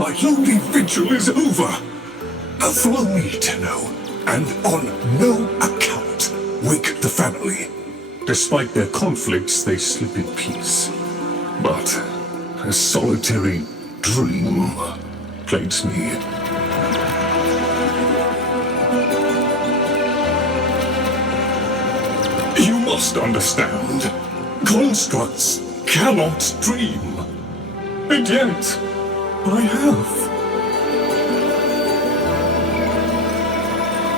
My lonely vigil is over. Follow me, Tenno, and on no account wake the family. Despite their conflicts, they sleep in peace. But a solitary dream plagues me. You must understand, constructs cannot dream. And yet, I have.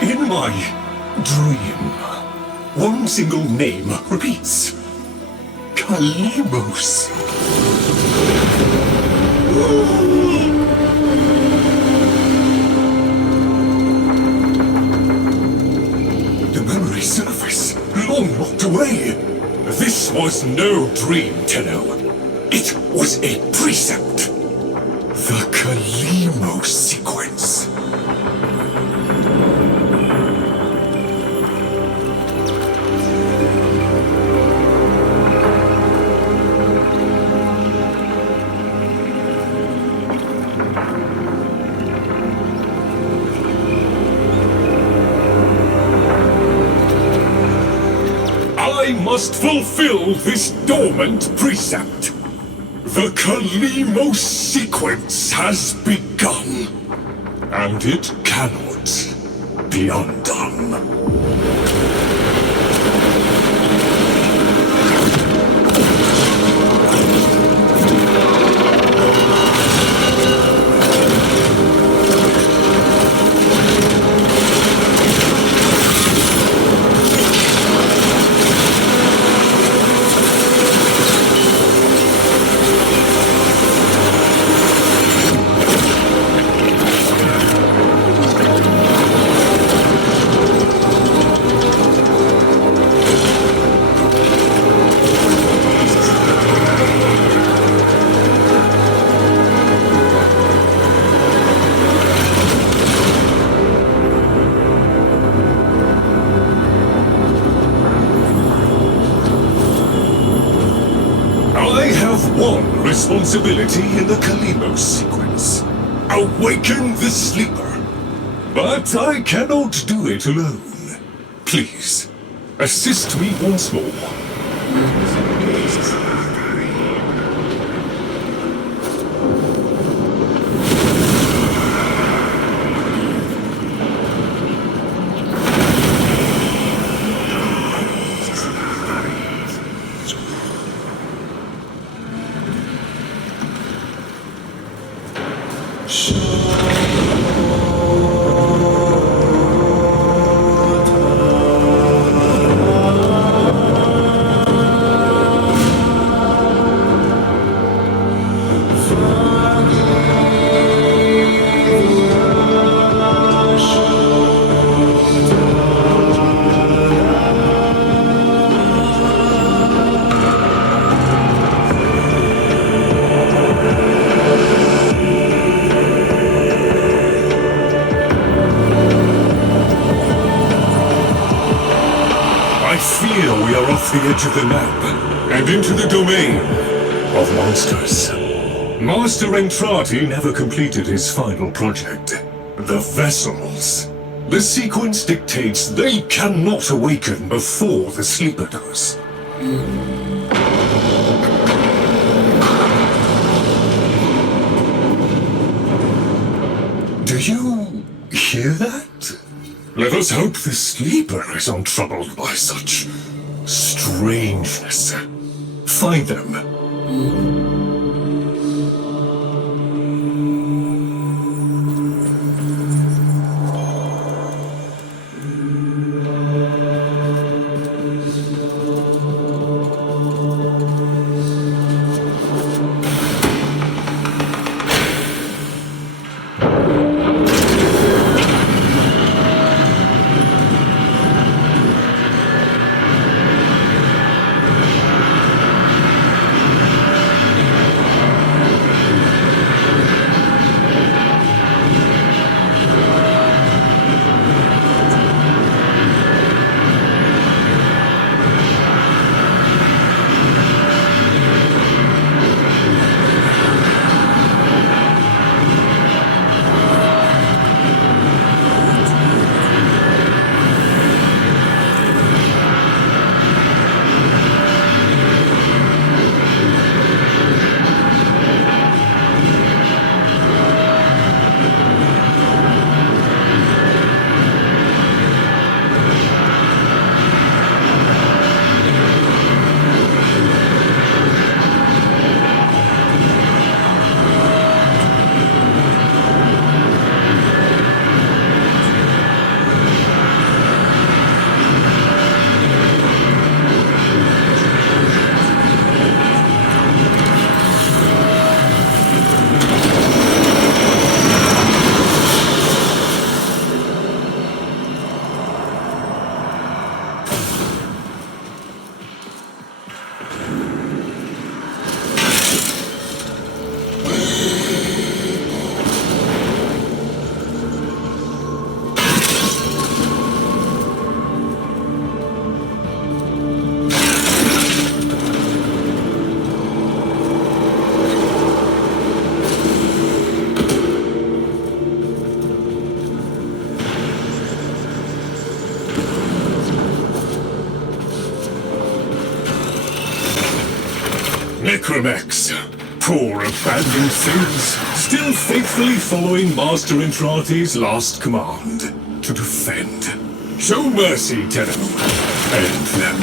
In my dream, one single name repeats. Kalimos. The memory surface, long locked away. This was no dream, Tenno. It was a precept. The Kalimos sequence. I must fulfill this dormant precept. The Kalimos sequence has begun, and it cannot be undone. I have one responsibility in the Kalimos sequence. Awaken the sleeper. But I cannot do it alone. Please, assist me once more. We are off the edge of the map, and into the domain of monsters. Master Entrati never completed his final project, the vessels. The sequence dictates they cannot awaken before the sleeper does. Do you hear that? Let us hope the sleeper is untroubled by such strangeness. Find them. Necromex, poor abandoned things, still faithfully following Master Entrati's last command, to defend. Show mercy, Tenno. End them.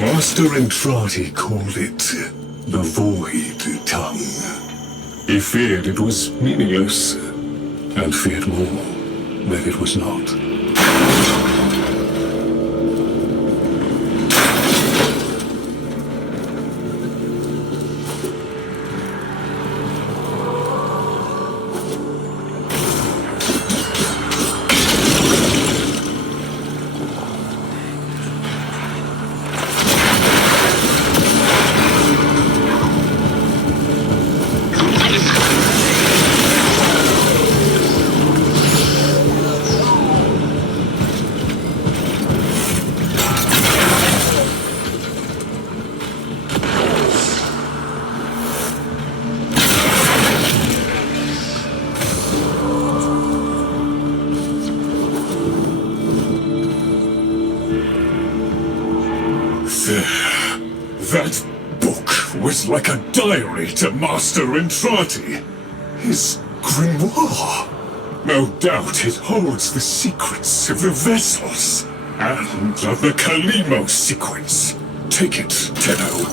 Master Entrati called it the Void Tongue. He feared it was meaningless, and feared more that it was not. That book was like a diary to Master Entrati. His grimoire. No doubt it holds the secrets of the vessels and of the Kalimo sequence. Take it, Tenno.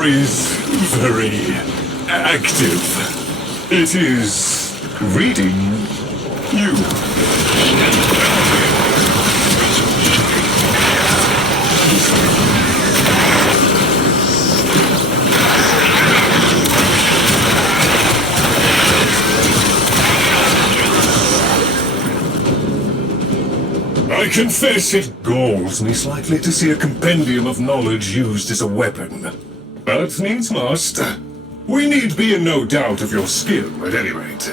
Is very active. It is reading you. I confess it galls me slightly to see a compendium of knowledge used as a weapon. But needs must. We need be in no doubt of your skill, at any rate.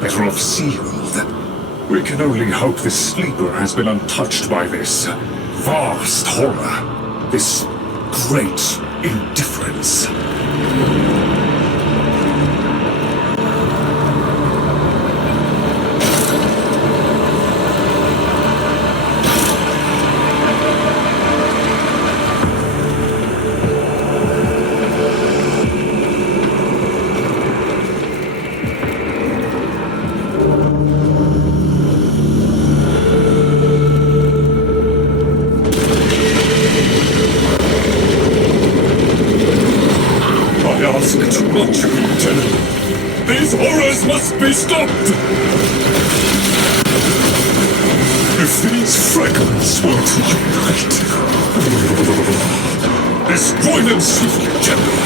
Better off sealed. We can only hope the sleeper has been untouched by this vast horror, this great indifference. Too much of you, Lieutenant. These horrors must be stopped! If these fragments were to unite... Destroy them swiftly, General.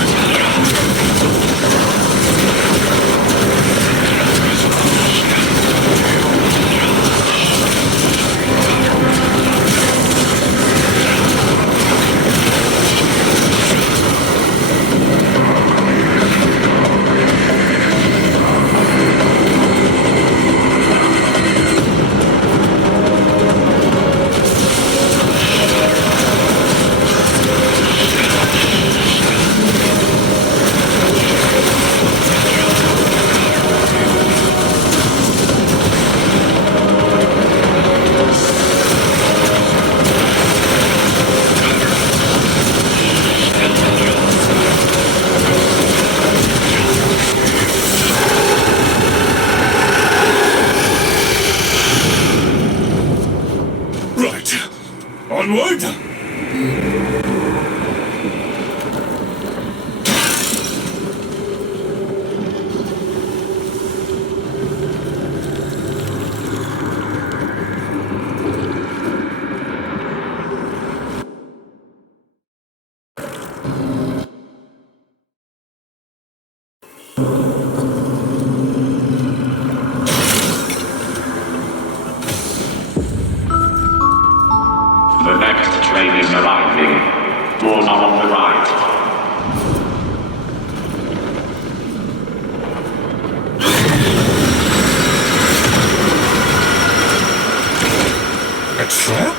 A trap?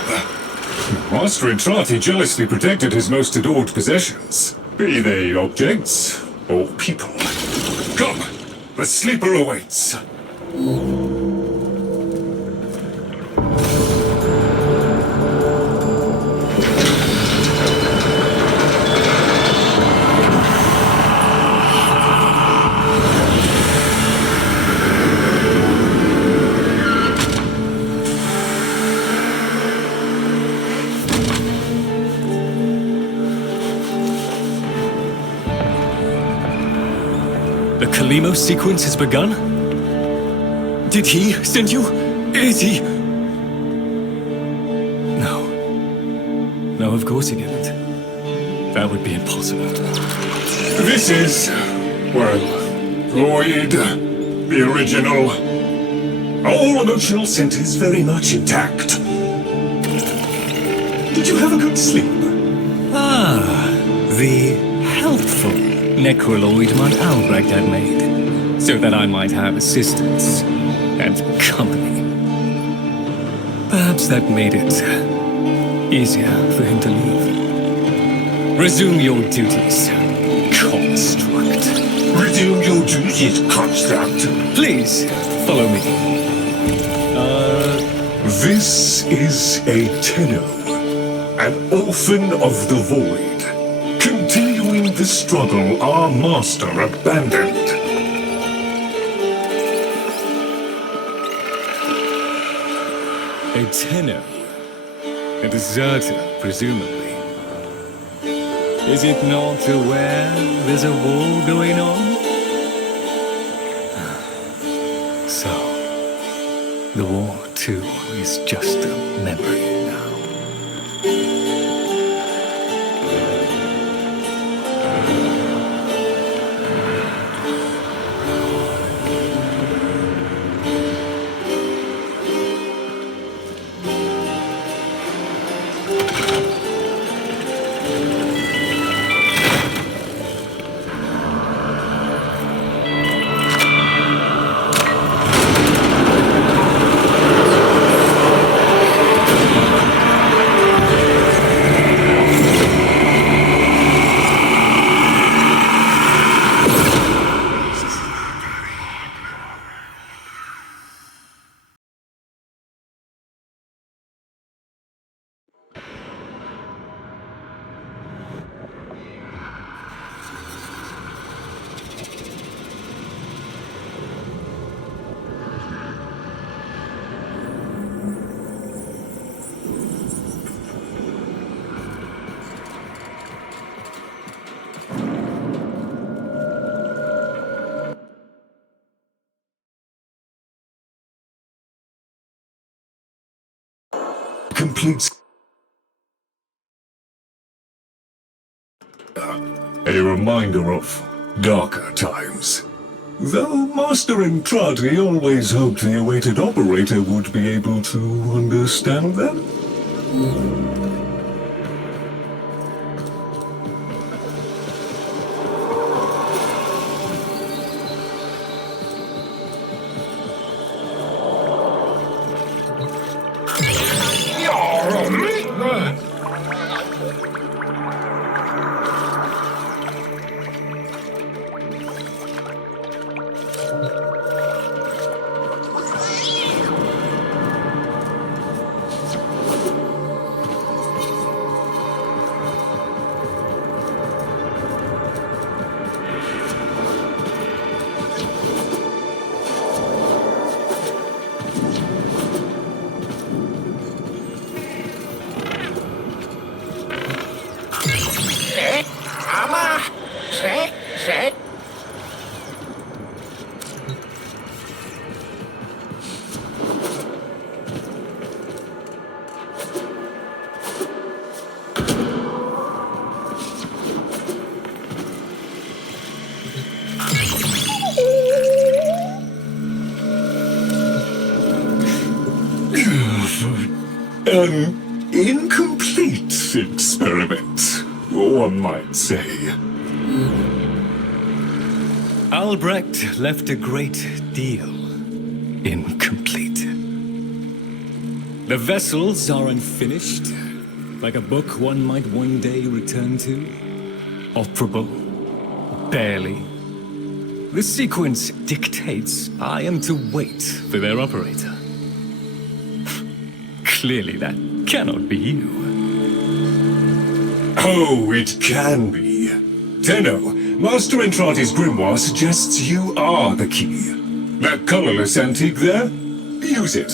Master Entrati jealously protected his most adored possessions, be they objects or people. Come, the sleeper awaits. The Kalimo sequence has begun? Did he send you? Is he? No. No, of course he didn't. That would be impossible. This is, well, Lloyd, the original. All emotional centers very much intact. Did you have a good sleep? Ah, the helpful necroloid my Albrecht had made, so that I might have assistance and company. Perhaps that made it easier for him to leave. Resume your duties, construct. Resume your duties, construct. Please, follow me. This is a Tenno, an orphan of the void. Continuing the struggle our master abandoned. A Tenno. A deserter, presumably. Is it not aware there's a war going on? So, the war, too, is just a memory now. Completes a reminder of darker times. Though Master Entrati always hoped the awaited operator would be able to understand them. An incomplete experiment, one might say. Albrecht left a great deal incomplete. The vessels are unfinished, like a book one might one day return to. Operable, barely. The sequence dictates I am to wait for their operator. Clearly that cannot be you. Oh, it can be. Tenno, Master Entrati's grimoire suggests you are the key. That colorless antique there? Use it.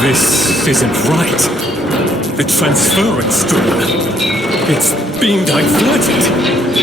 This isn't right. The transference stream. It's being diverted.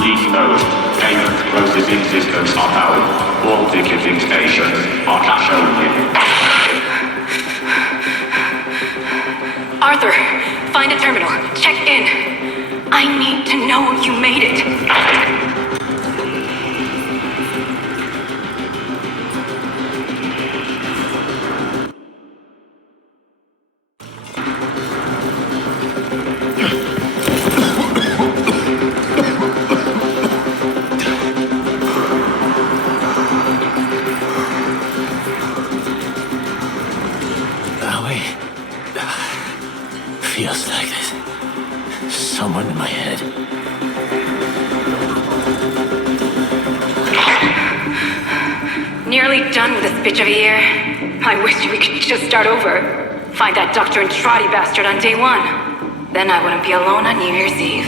Please note, payment processing systems are powered. All ticketing stations are cash only. Arthur, find a terminal. Check in. I need to know you made it. Feels like this. Someone in my head. Nearly done with this bitch of a year. I wish we could just start over. Find that Dr. Entrati bastard on day one. Then I wouldn't be alone on New Year's Eve.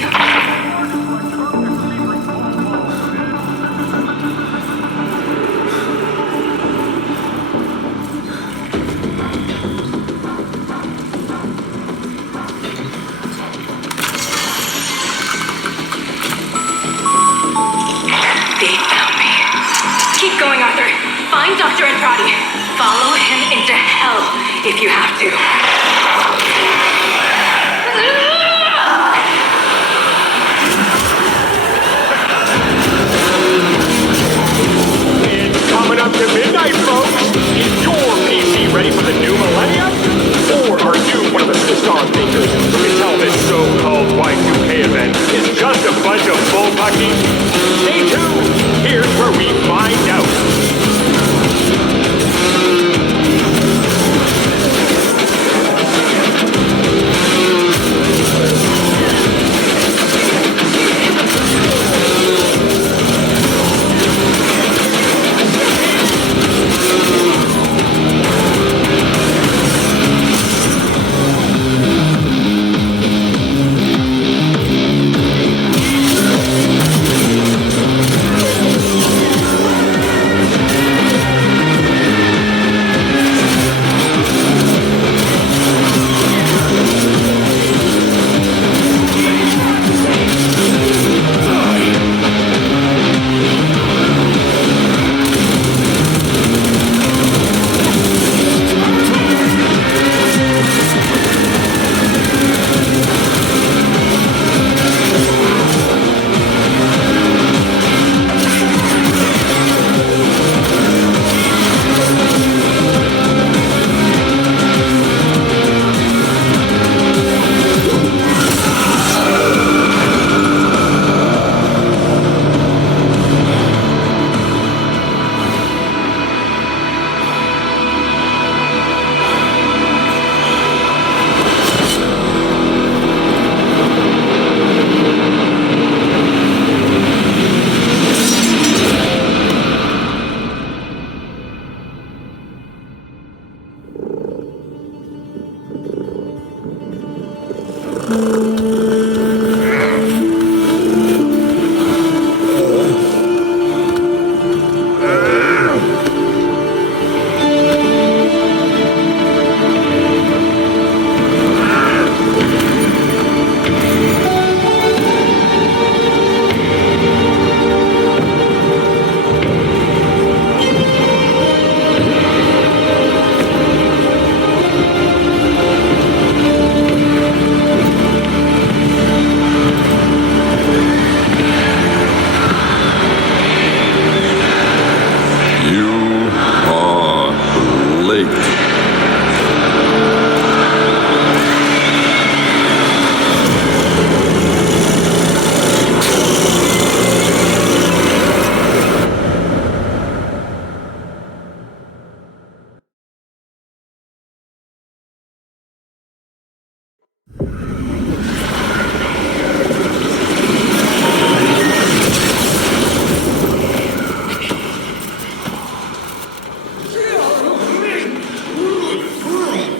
going, Arthur. Find Dr. Andrade. Follow him into hell if you have to. It's coming up to midnight, folks. Is your PC ready for the new millennium? Or are you one of the Star thinkers who can tell this so-called Y2K event is just a bunch of bullpucky? Stay tuned. Here's where we find out.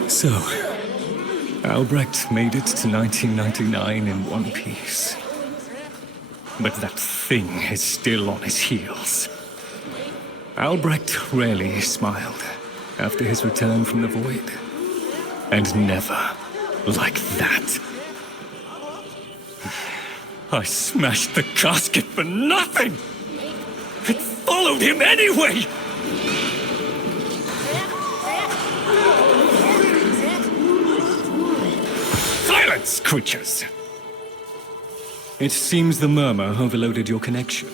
So, Albrecht made it to 1999 in one piece. But that thing is still on his heels. Albrecht rarely smiled after his return from the void. And never like that. I smashed the casket for nothing! It followed him anyway! Silence, creatures! It seems the murmur overloaded your connection.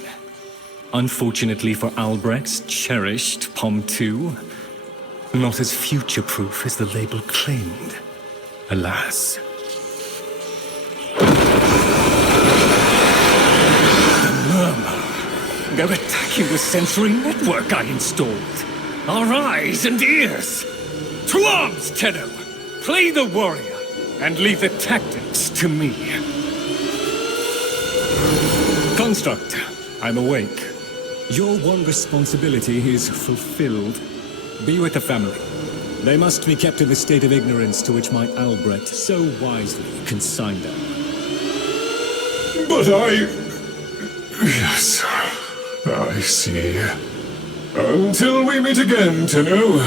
Unfortunately for Albrecht's cherished POM 2, not as future-proof as the label claimed. Alas. The murmur. They're attacking the sensory network I installed. Our eyes and ears. To arms, Tenno! Play the warrior, and leave the tactics to me. Construct, I'm awake. Your one responsibility is fulfilled. Be with the family. They must be kept in the state of ignorance to which my Albrecht so wisely consigned them. But Yes, I see. Until we meet again, Tenno.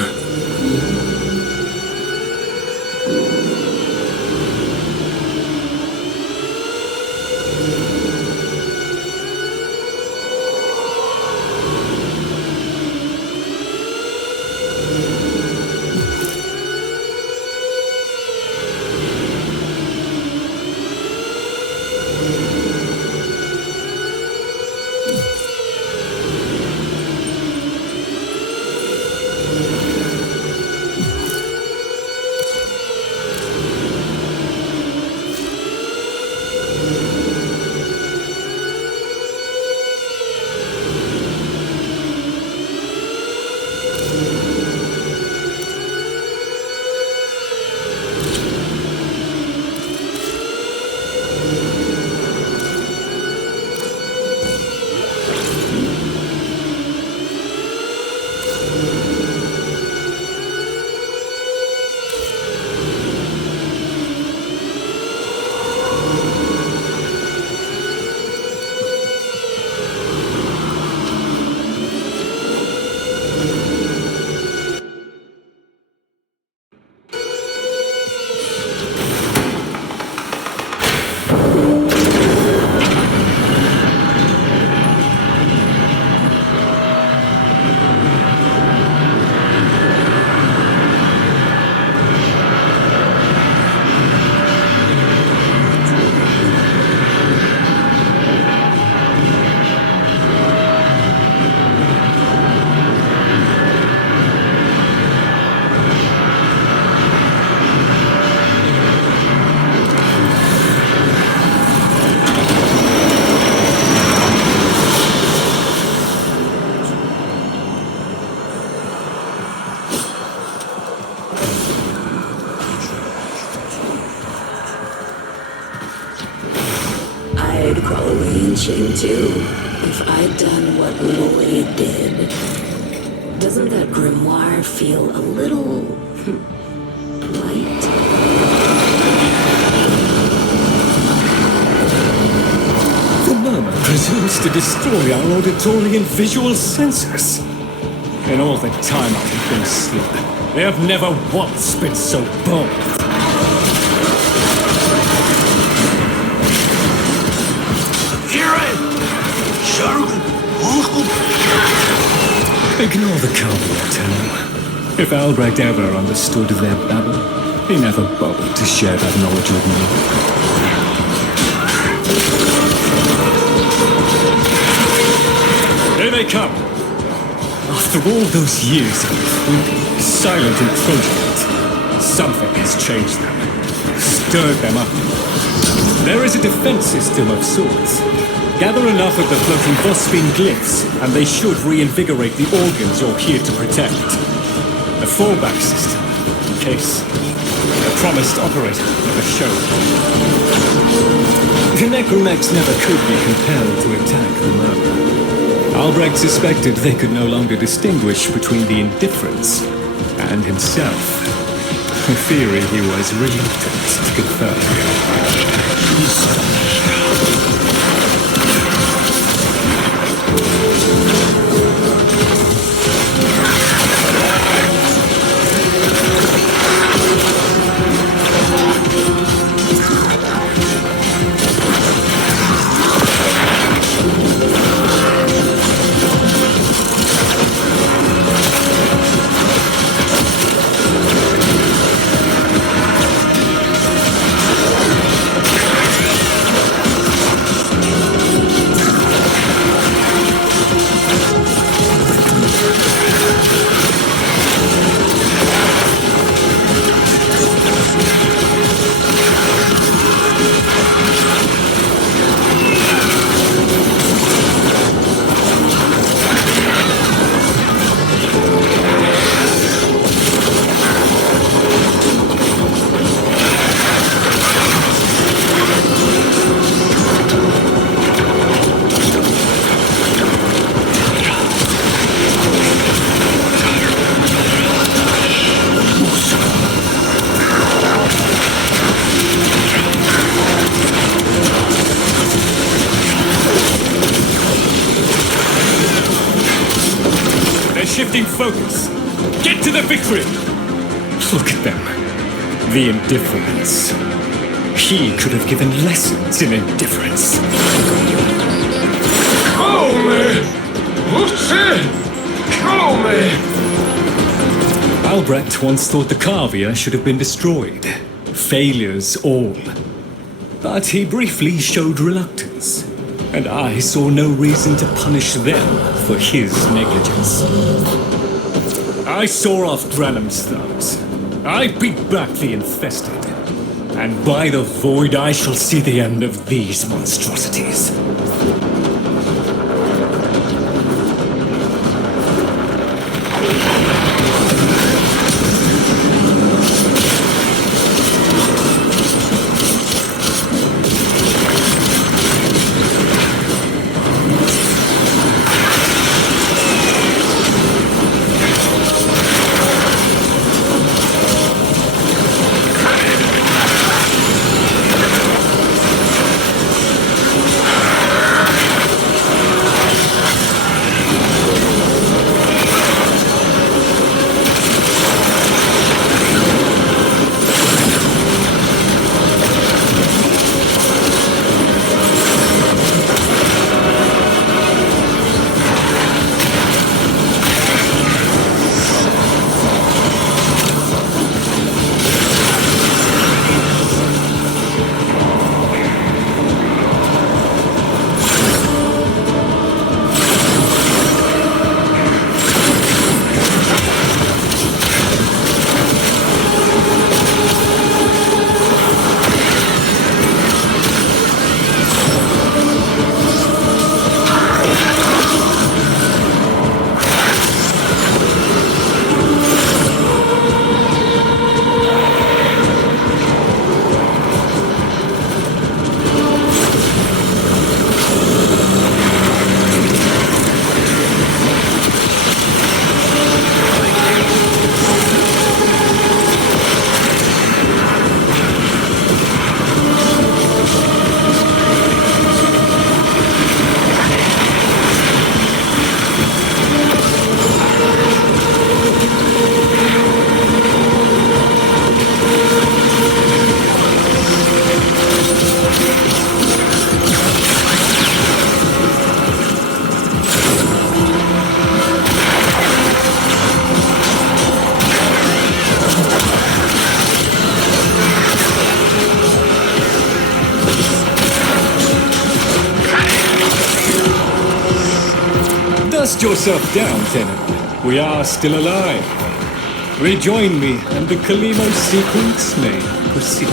shame too, if I'd done what Lloyd did. Doesn't that grimoire feel a little light? The murmur presumes to destroy our auditory and visual senses. In all the time I've been asleep, they have never once been so bold. Ignore the cowboy tale. If Albrecht ever understood their babble, he never bothered to share that knowledge with me. Here they come! After all those years of silent encroachment, something has changed them, stirred them up. There is a defense system of sorts. Gather enough of the floating phosphine glyphs, and they should reinvigorate the organs you're here to protect. A fallback system, in case the promised operator never showed. The necromex never could be compelled to attack the murmur. Albrecht suspected they could no longer distinguish between the indifferents and himself. A theory he was reluctant to confirm. Shifting focus. Get to the victory! Look at them. The indifference. He could have given lessons in indifference. Kill me! Lucy! Kill me! Albrecht once thought the Carvia should have been destroyed. Failures all. But he briefly showed reluctance. And I saw no reason to punish them for his negligence. I saw off Granum's thumbs. I beat back the infested. And by the void I shall see the end of these monstrosities. put yourself down, Tenant. We are still alive. Rejoin me, and the Kalimo sequence may proceed.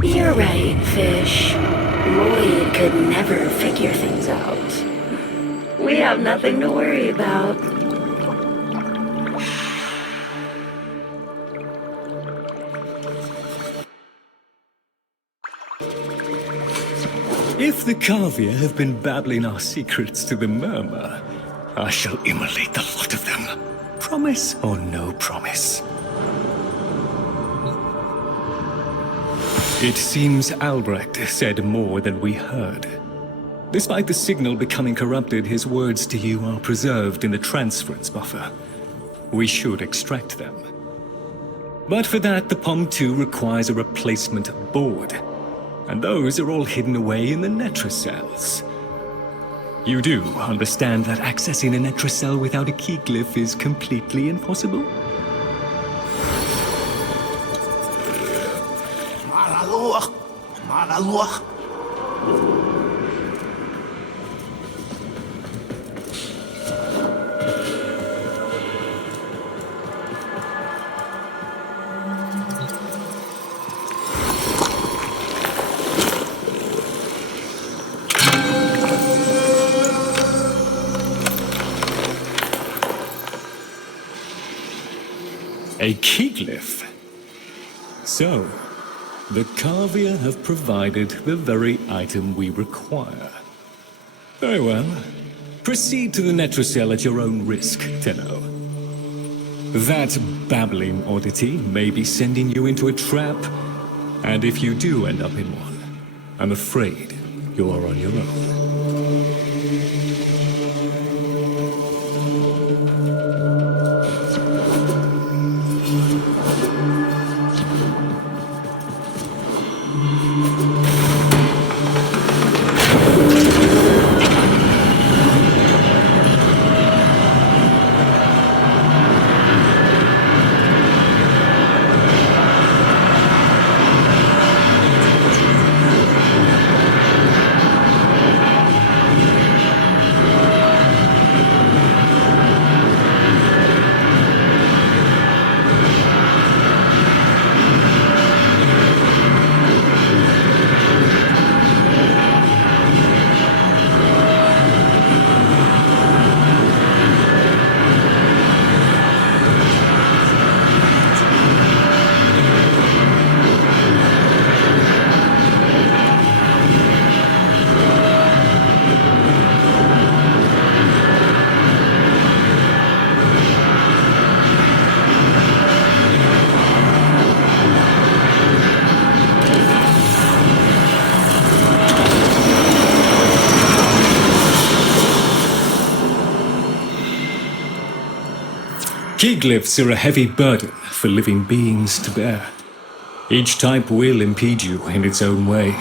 You're right, Fish. Lloyd could never figure things out. We have nothing to worry about. If the Carvia have been babbling our secrets to the Murmur, I shall immolate the lot of them. Promise or no promise? It seems Albrecht said more than we heard. Despite the signal becoming corrupted, his words to you are preserved in the transference buffer. We should extract them. But for that, the POM-2 requires a replacement board. And those are all hidden away in the Netracels. You do understand that accessing a Netracell without a key glyph is completely impossible? A key glyph? So, the Carvia have provided the very item we require. Very well. Proceed to the Netracell at your own risk, Tenno. That babbling oddity may be sending you into a trap, and if you do end up in one, I'm afraid you are on your own. Key glyphs are a heavy burden for living beings to bear. Each type will impede you in its own way.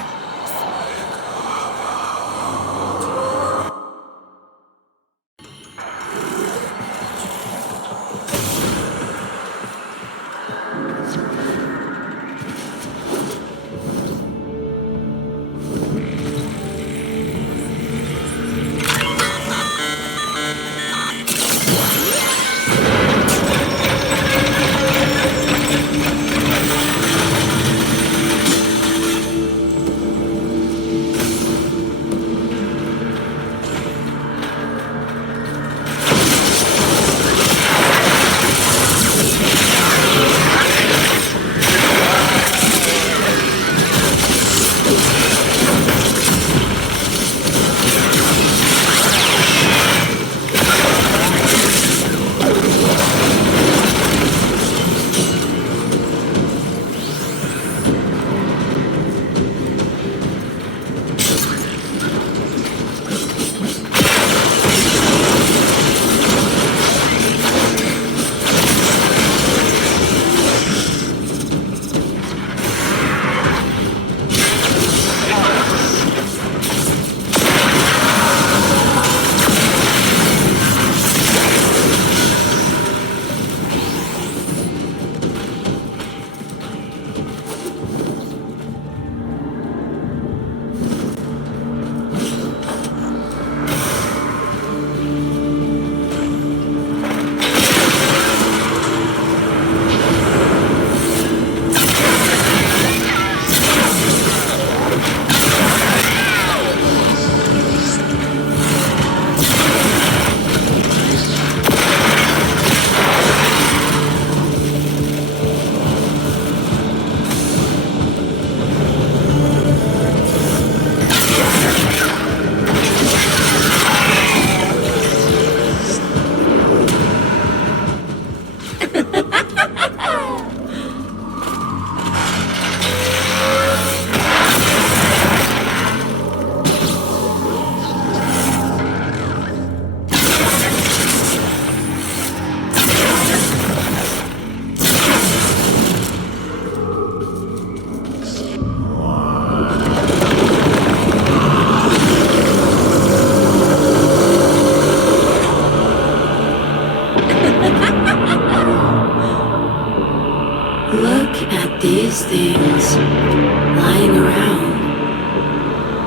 these things lying around,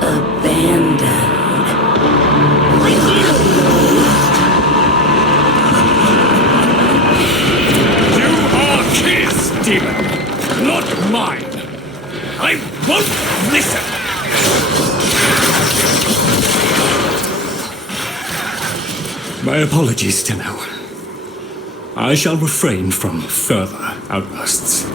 abandoned. You are his demon, not mine. I won't listen. My apologies, Tenno. I shall refrain from further outbursts.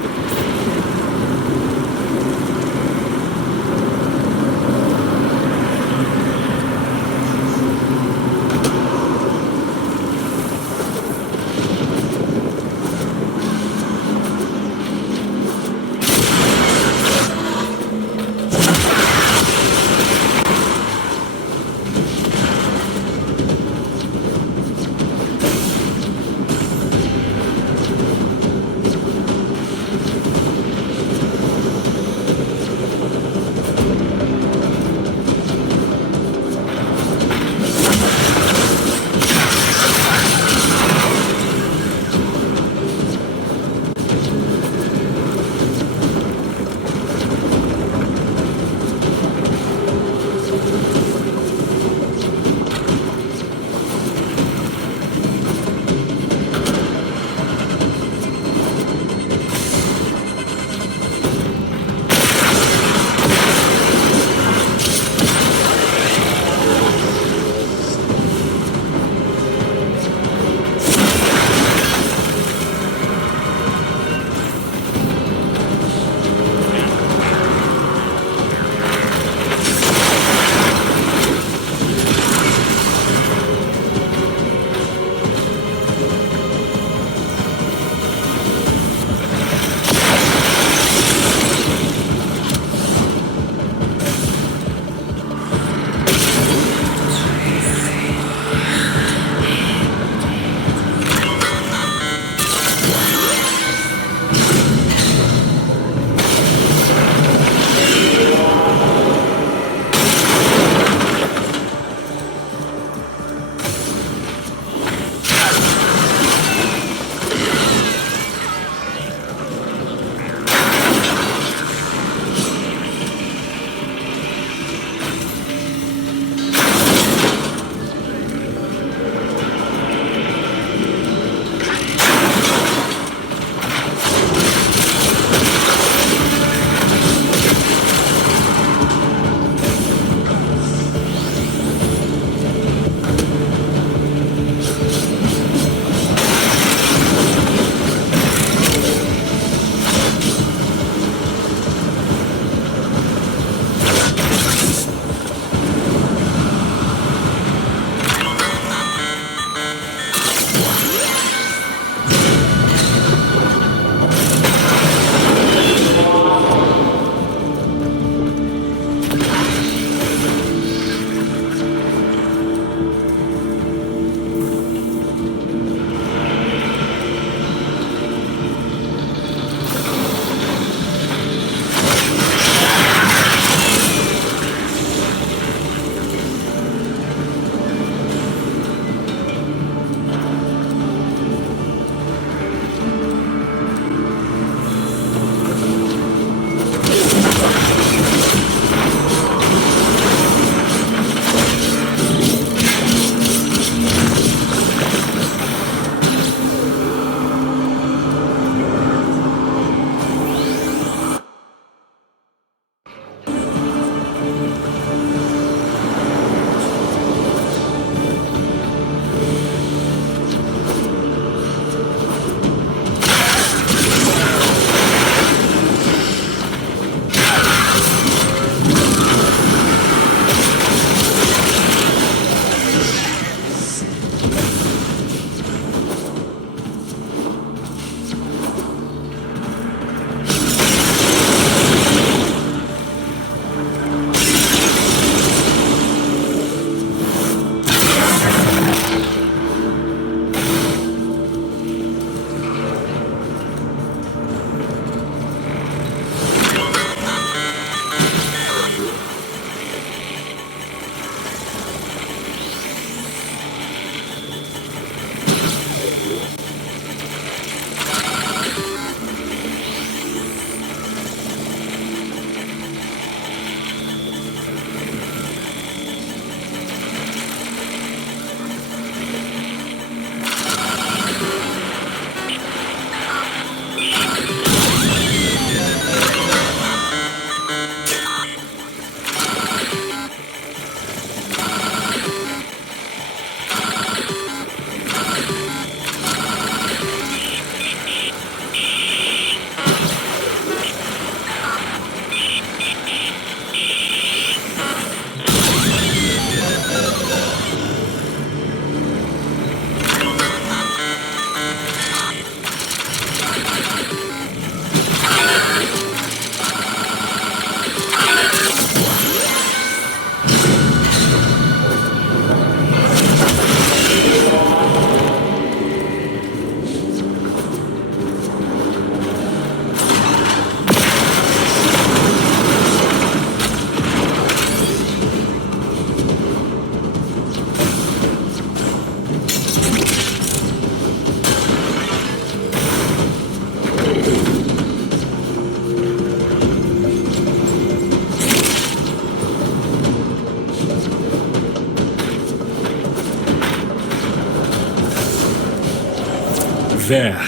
there,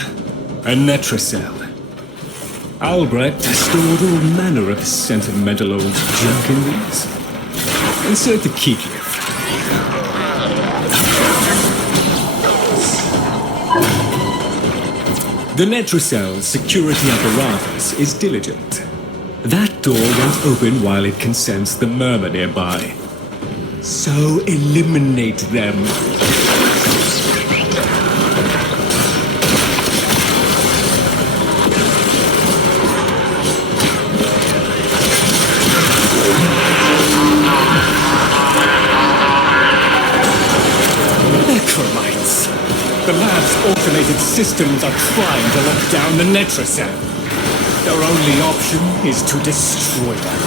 a Netracell. Albrecht stored all manner of sentimental old junk in these. Insert the key here. The Netracell's security apparatus is diligent. That door won't open while it can sense the murmur nearby. So eliminate them. Necromites! The lab's automated systems are trying to lock down the Netracell. Their only option is to destroy them.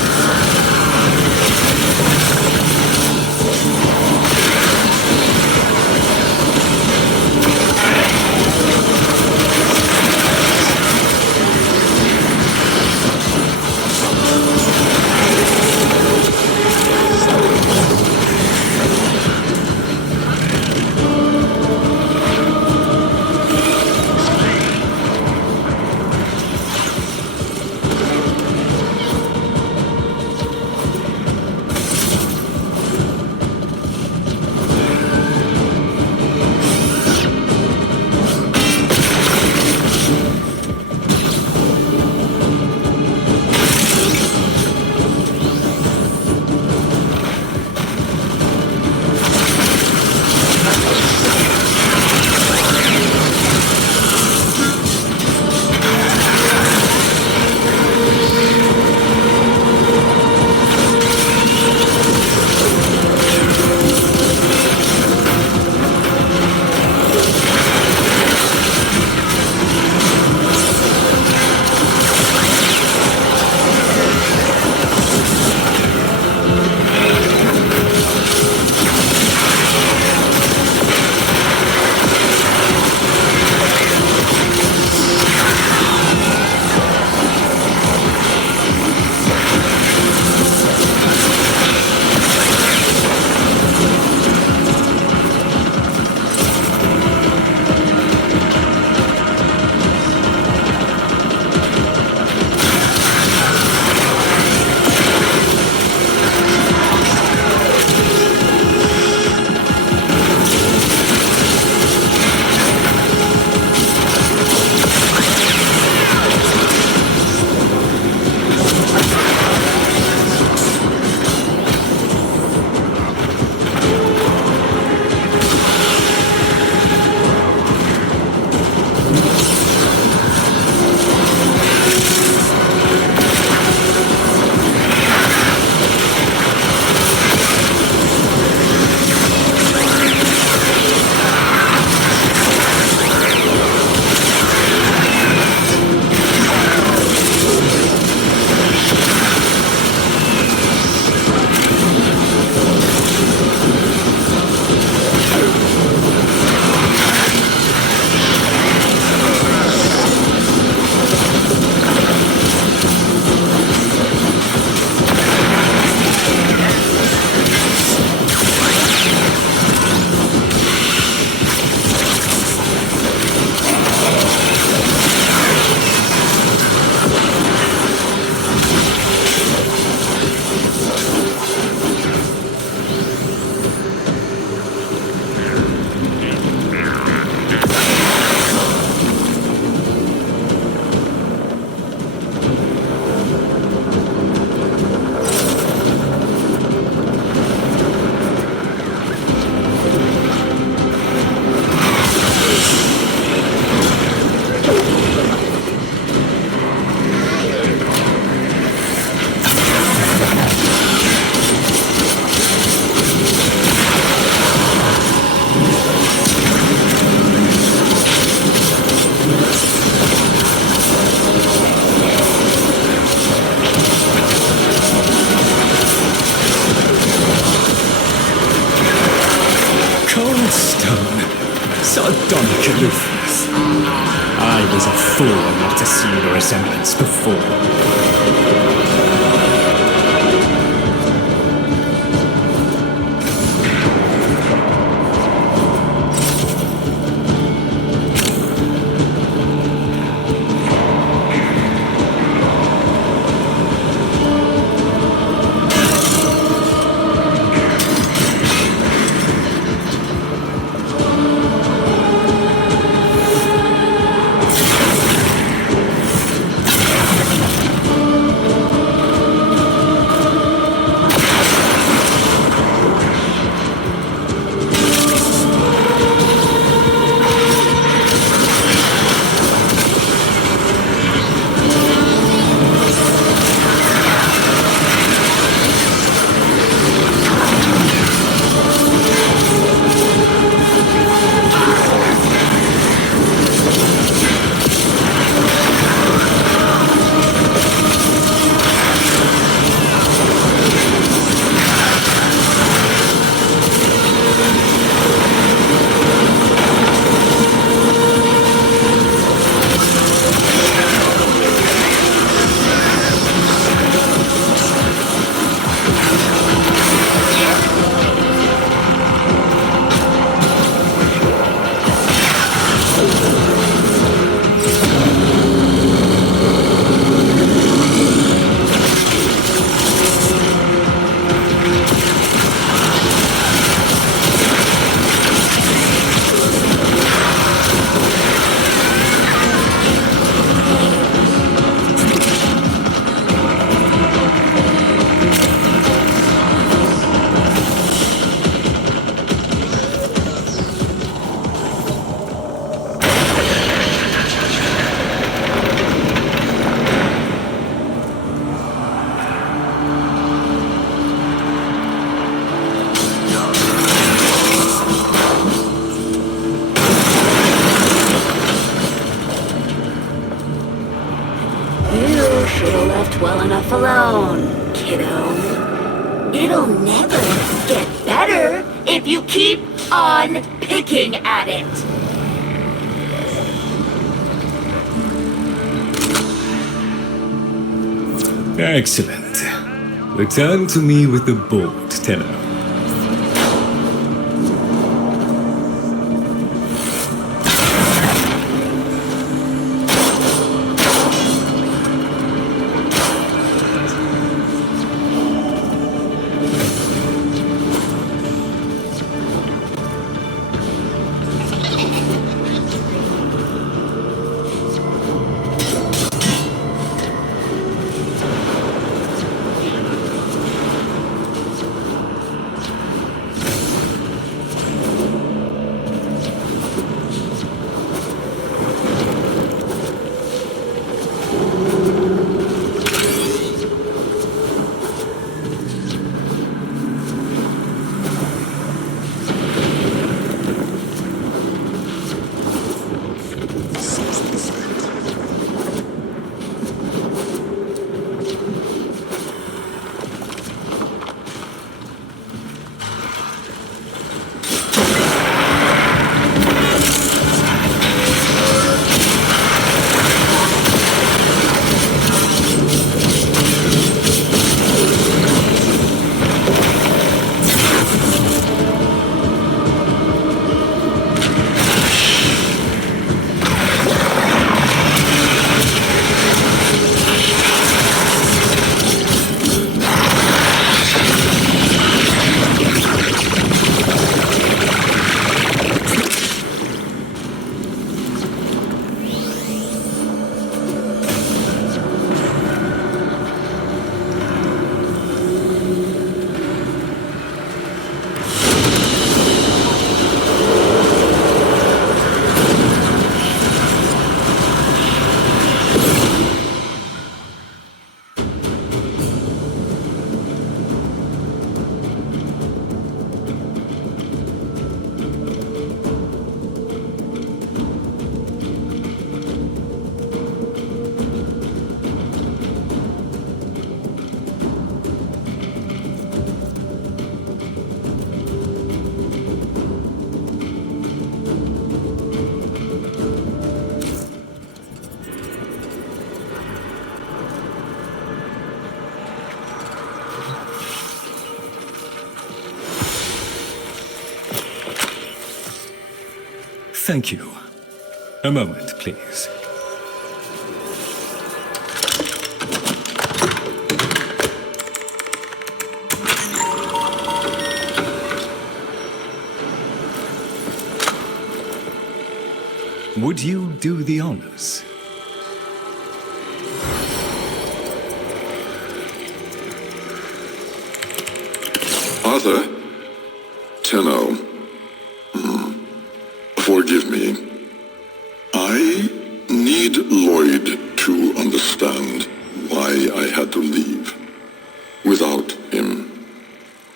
Sardonic aloofness. I was a fool not to see the resemblance before. well enough alone, kiddo. It'll never get better if you keep on picking at it. Excellent. Return to me with the board, Tenno. Thank you. A moment, please. Would you do the honors? Arthur? Tenno. Forgive me. I need Lloyd to understand why I had to leave without him.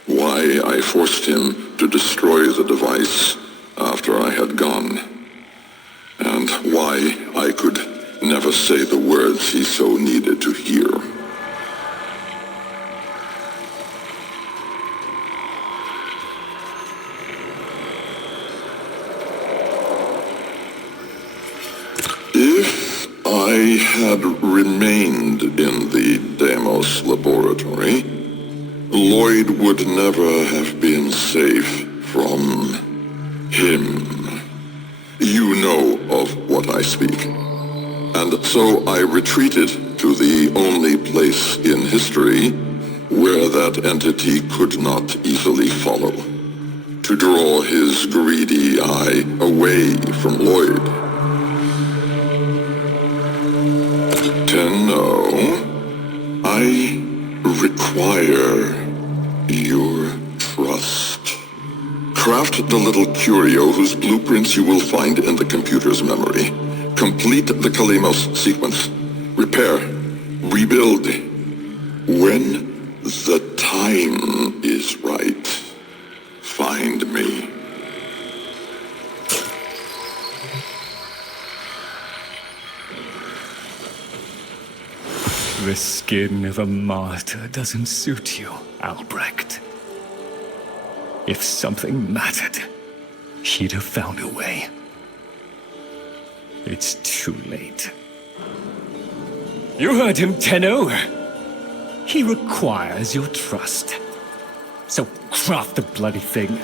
Why I forced him to destroy the device after I had gone. And why I could never say the words he so needed to hear. If I had remained in the Deimos laboratory, Lloyd would never have been safe from him. You know of what I speak. And so I retreated to the only place in history where that entity could not easily follow, to draw his greedy eye away from Lloyd. Tenno, I require your trust. Craft the little curio whose blueprints you will find in the computer's memory. Complete the Kalemos sequence. Repair. Rebuild. When the time is right, find me. The skin of a martyr doesn't suit you, Albrecht. If something mattered, he'd have found a way. It's too late. You heard him, Tenno. He requires your trust. So craft the bloody thing.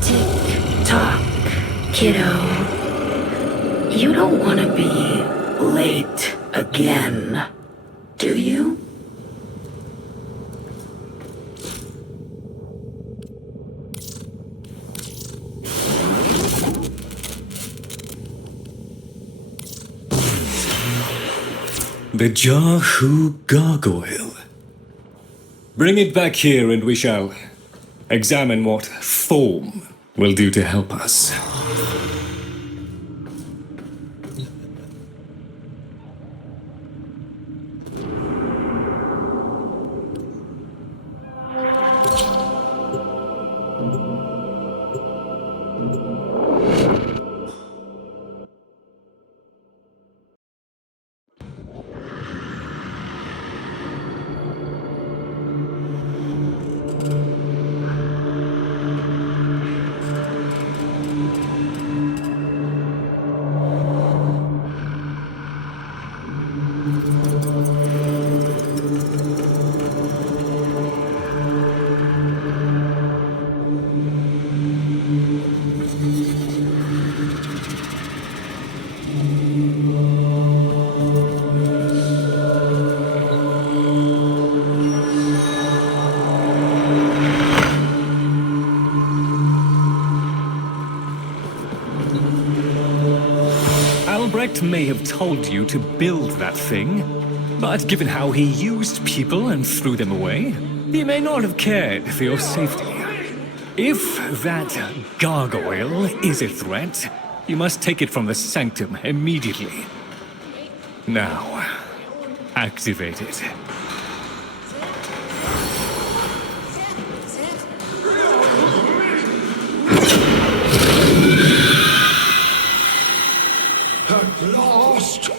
Tick-tock, kiddo. You don't want to be late again, do you? The Jahu gargoyle. Bring it back here and we shall examine what form will do to help us. Albrecht may have told you to build that thing, but given how he used people and threw them away, he may not have cared for your safety. If that gargoyle is a threat, you must take it from the sanctum immediately. Now, activate it. At last!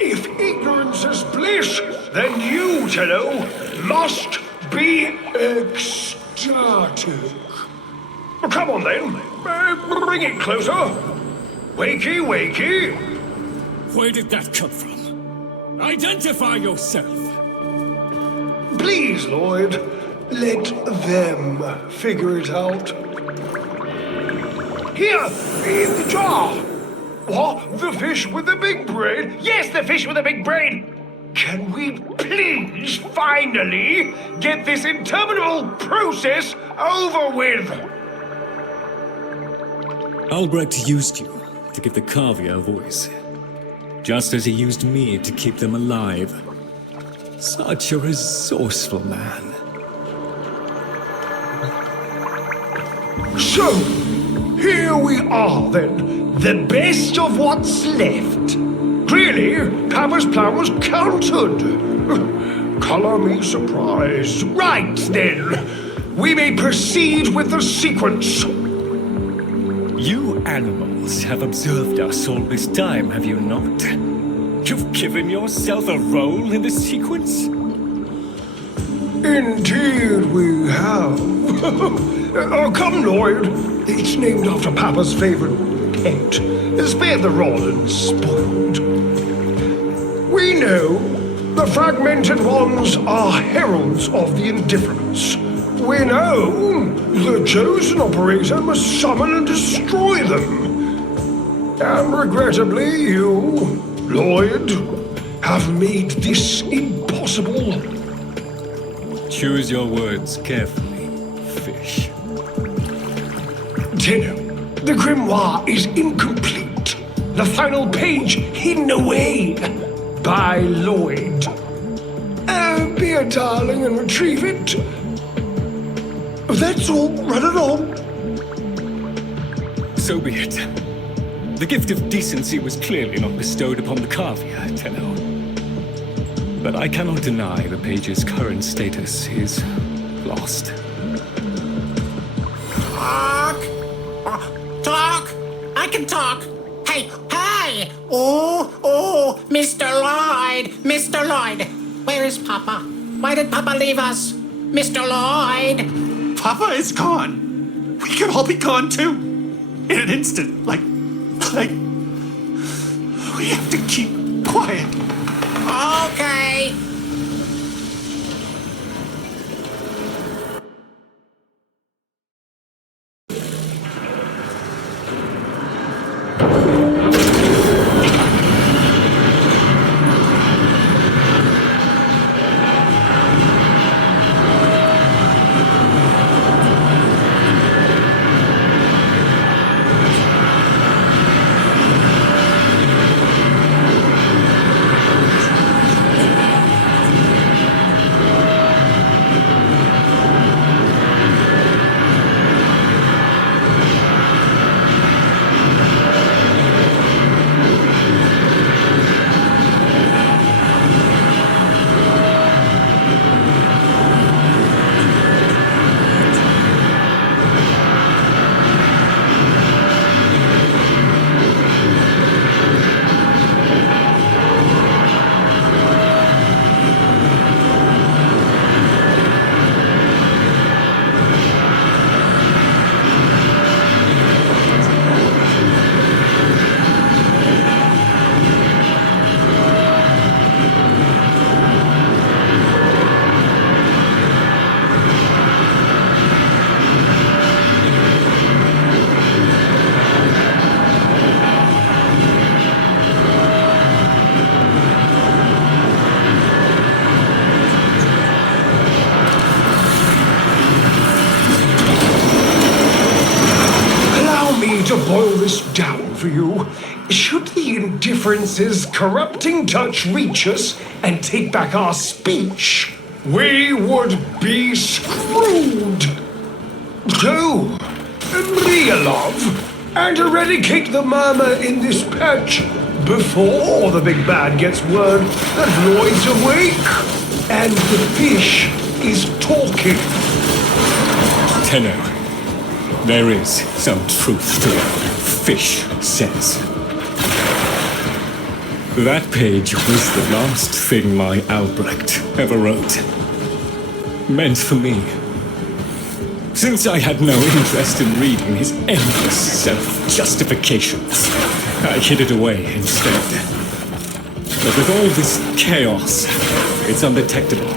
If ignorance is bliss, then you, Tenno, must be ecstatic. Come on then, bring it closer. Wakey, wakey. Where did that come from? Identify yourself! Please, Lloyd, let them figure it out. Here, in the jar. What? The fish with the big brain? Yes, the fish with the big brain! Can we please finally get this interminable process over with? Albrecht used you to give the Cavia a voice, just as he used me to keep them alive. Such a resourceful man. So, here we are then, the best of what's left. Clearly, Papa's plan was countered. Color me surprised. Right then, we may proceed with the sequence. You animals have observed us all this time, have you not? You've given yourself a role in the sequence? Indeed we have. Oh, come, Lloyd. It's named after Papa's favorite pet. Spare the raw and spoiled. We know the fragmented ones are heralds of the indifference. We know the chosen operator must summon and destroy them. And regrettably, you, Lloyd, have made this impossible. Choose your words carefully, fish. Tenno, the grimoire is incomplete. The final page hidden away by Lloyd. Be a darling and retrieve it. That's all. Run it on. So be it. The gift of decency was clearly not bestowed upon the Cavia, Tenno. But I cannot deny the page's current status is lost. Talk! Talk! I can talk! Hey! Oh, Mr. Lloyd! Mr. Lloyd! Where is Papa? Why did Papa leave us? Mr. Lloyd! Papa is gone. We could all be gone too. In an instant. Like... We have to keep quiet. Okay. To boil this down for you, should the indifference's corrupting touch reach us and take back our speech, we would be screwed. So, be a love and eradicate the murmur in this patch before the big bad gets word that Lloyd's awake and the fish is talking. Tenno. There is some truth to what fish says. That page was the last thing my Albrecht ever wrote. Meant for me. Since I had no interest in reading his endless self-justifications, I hid it away instead. But with all this chaos, it's undetectable.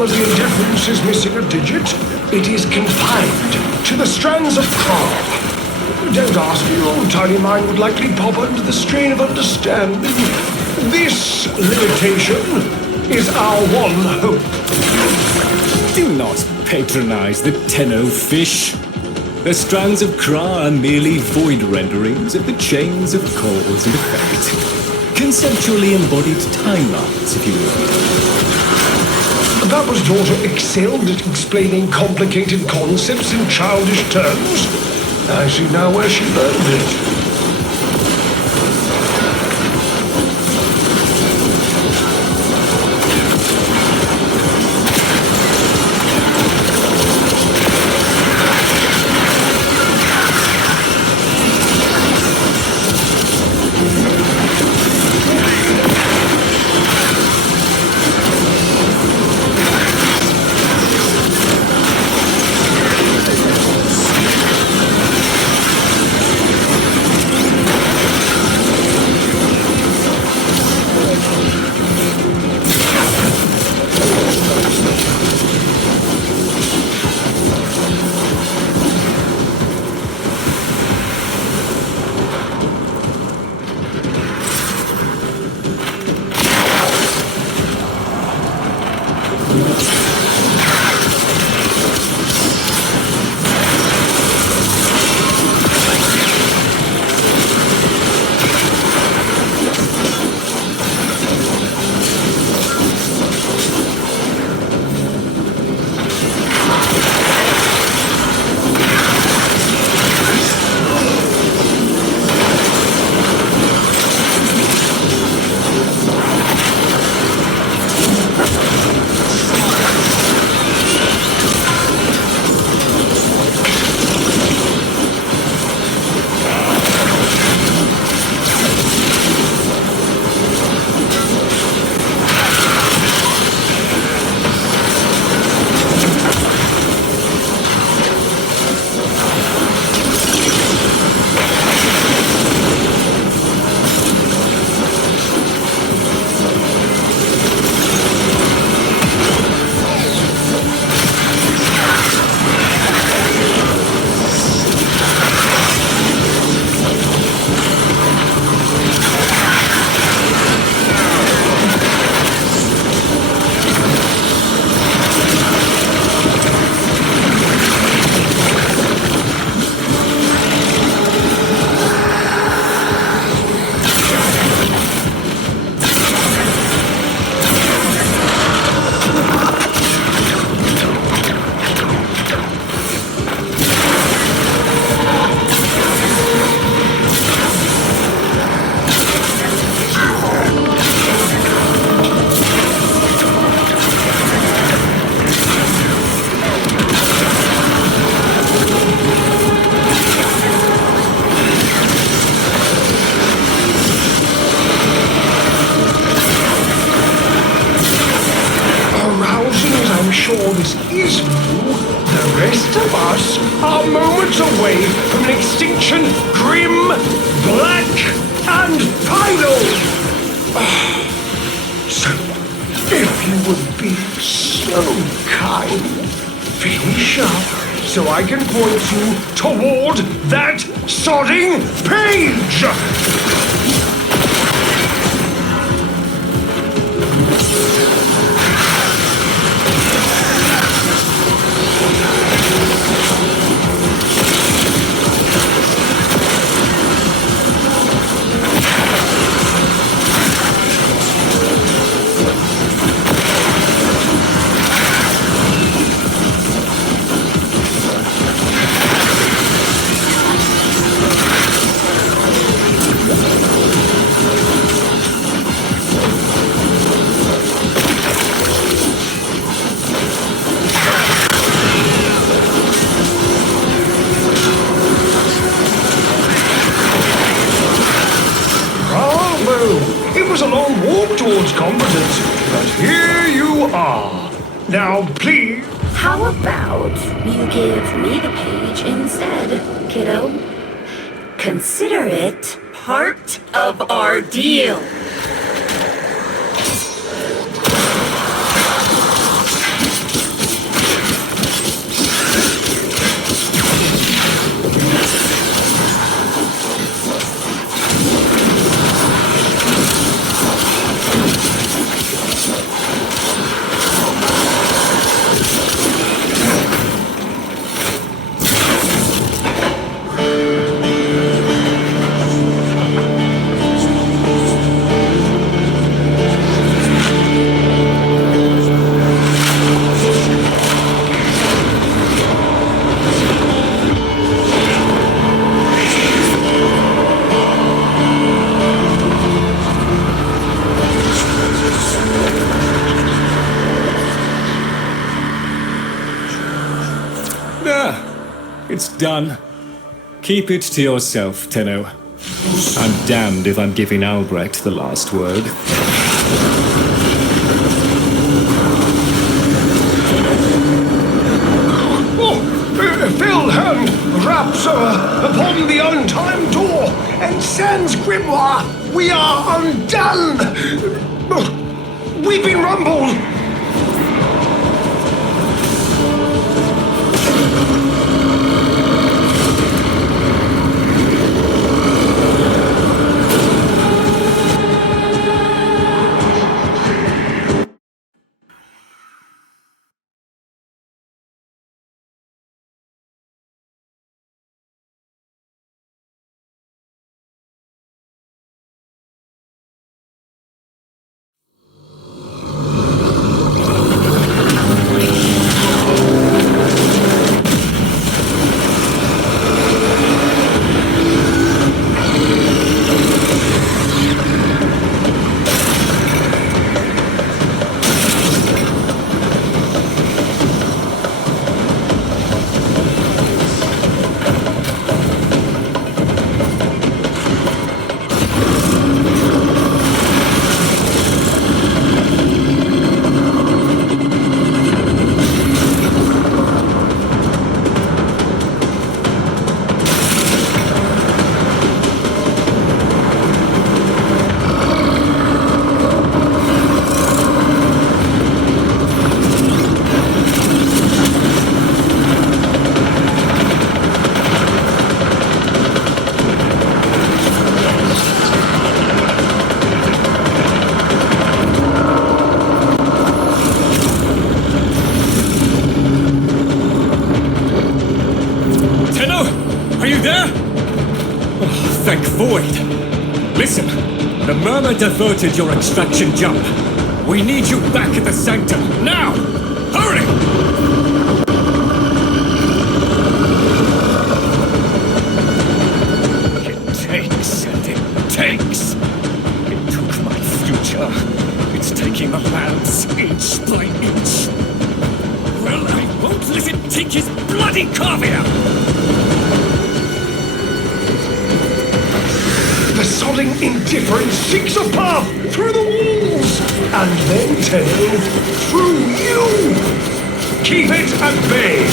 Technology and difference is missing a digit. It is confined to the strands of car. Don't ask me, your own tiny mind would likely pop under the strain of understanding. This limitation is our one hope. Do not patronize the Tenno fish. The strands of Kra are merely void renderings of the chains of cause and effect. Conceptually embodied timelines, if you will. That was daughter excelled at explaining complicated concepts in childish terms. I see now where she learned it. This is new. The rest of us are moments away from an extinction grim, black, and final. So, if you would be so kind, finish up so I can point you toward that sodding page! Competence, but here you are. Now, please. How about you give me the page instead, kiddo? Consider it part of our deal. It's done. Keep it to yourself, Tenno. I'm damned if I'm giving Albrecht the last word. Wilhelm raps upon the untimed door, and sans grimoire, we are undone! We've been rumbled! Listen, the murmur diverted your extraction jump. We need you back at the sanctum, now! Hurry! It takes and it takes. It took my future. It's taking the labs inch by inch. Well, I won't let it take his bloody caviar! The sodding indifference seeks a path through the walls, and then, Tenno, through you! Keep it at bay!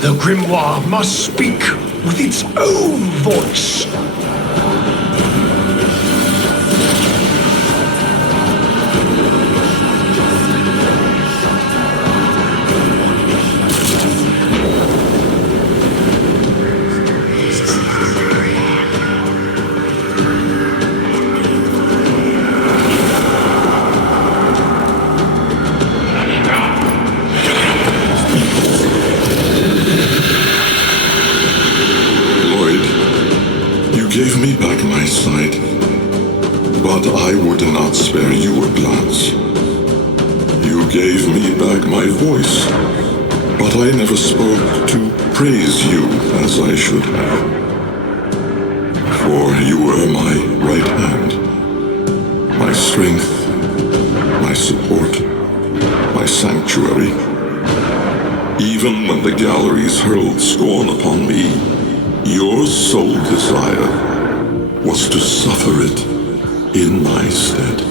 The grimoire must speak with its own voice. at my side, but I would not spare you a glance. You gave me back my voice, but I never spoke to praise you as I should have. For you were my right hand, my strength, my support, my sanctuary. Even when the galleries hurled scorn upon me, your sole desire was to suffer it in my stead.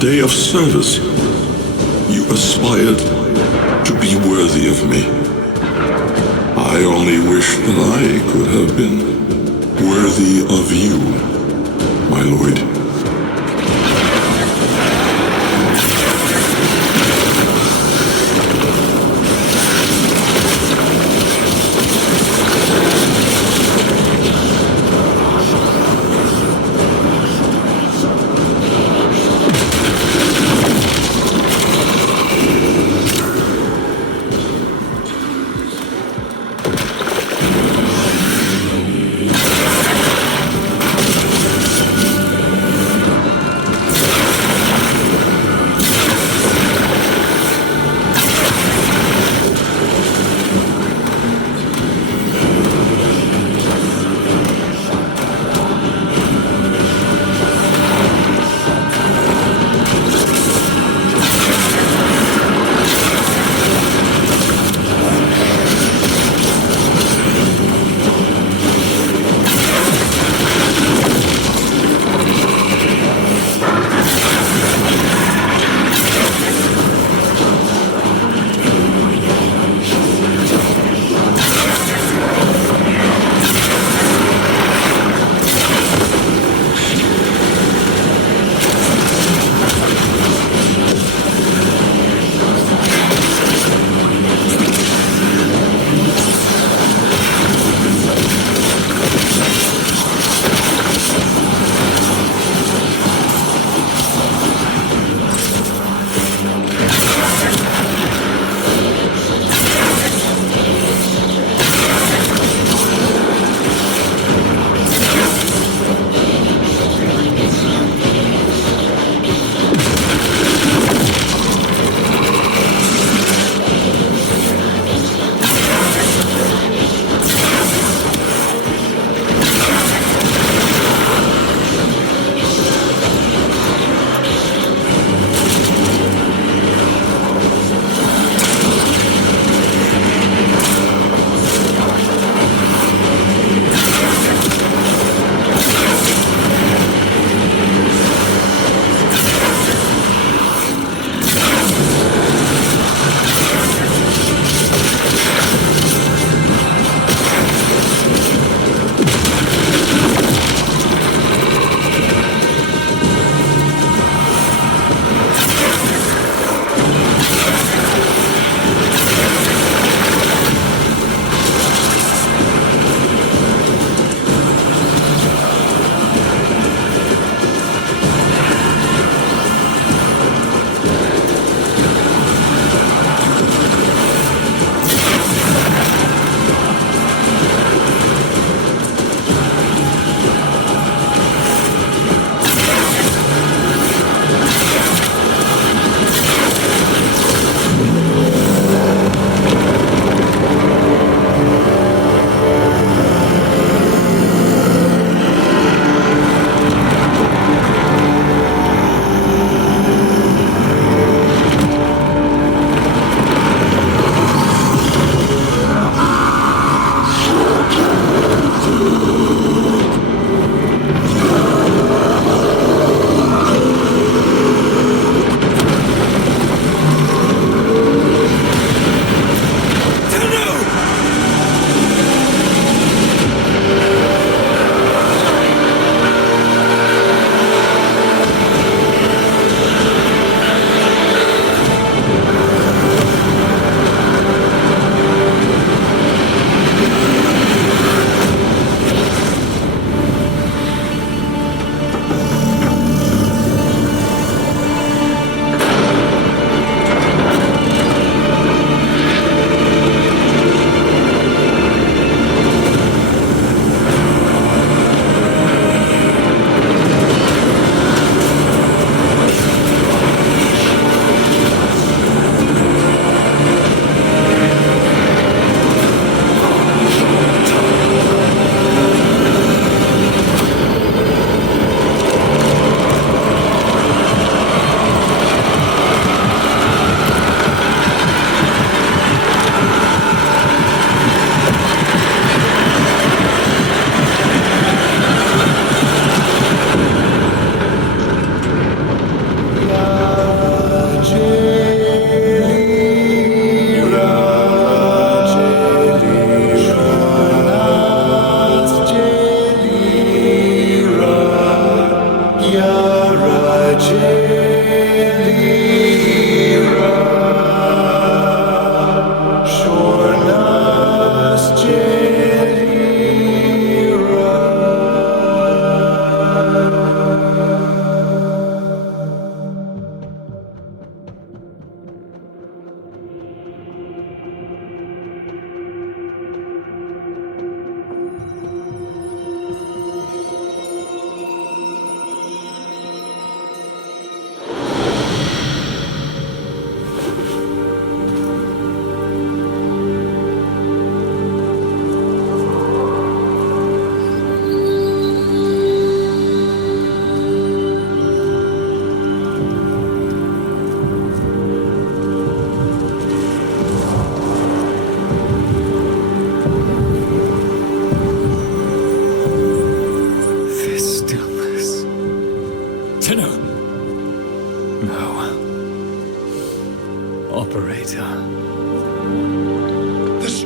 Day of service, you aspired to be worthy of me. I only wish that I could have been worthy of you, my lord.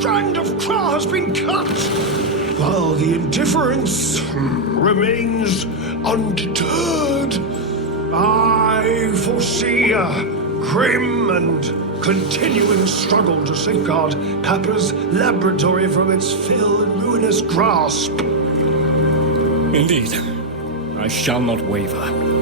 strand of claw has been cut, while the indifference remains undeterred. I foresee a grim and continuing struggle to safeguard Papa's laboratory from its fell and ruinous grasp. Indeed, I shall not waver.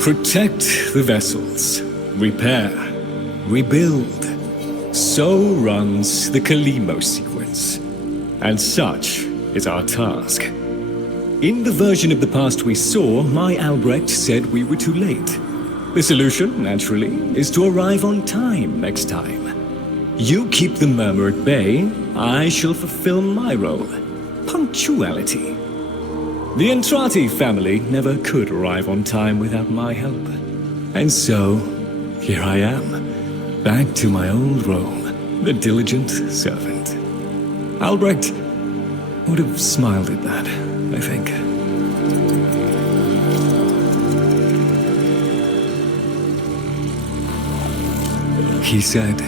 Protect the vessels, repair, rebuild. So runs the Kalimo sequence. And such is our task. In the version of the past we saw, my Albrecht said we were too late. The solution, naturally, is to arrive on time next time. You keep the murmur at bay, I shall fulfill my role. Punctuality. The Entrati family never could arrive on time without my help. And so, here I am, back to my old role, the diligent servant. Albrecht would have smiled at that, I think. He said,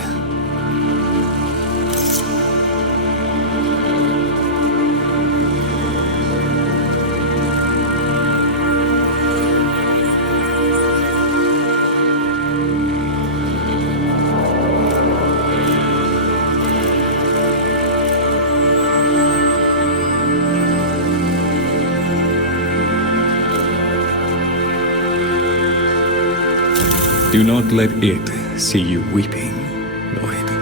do not let it see you weeping, Lloyd.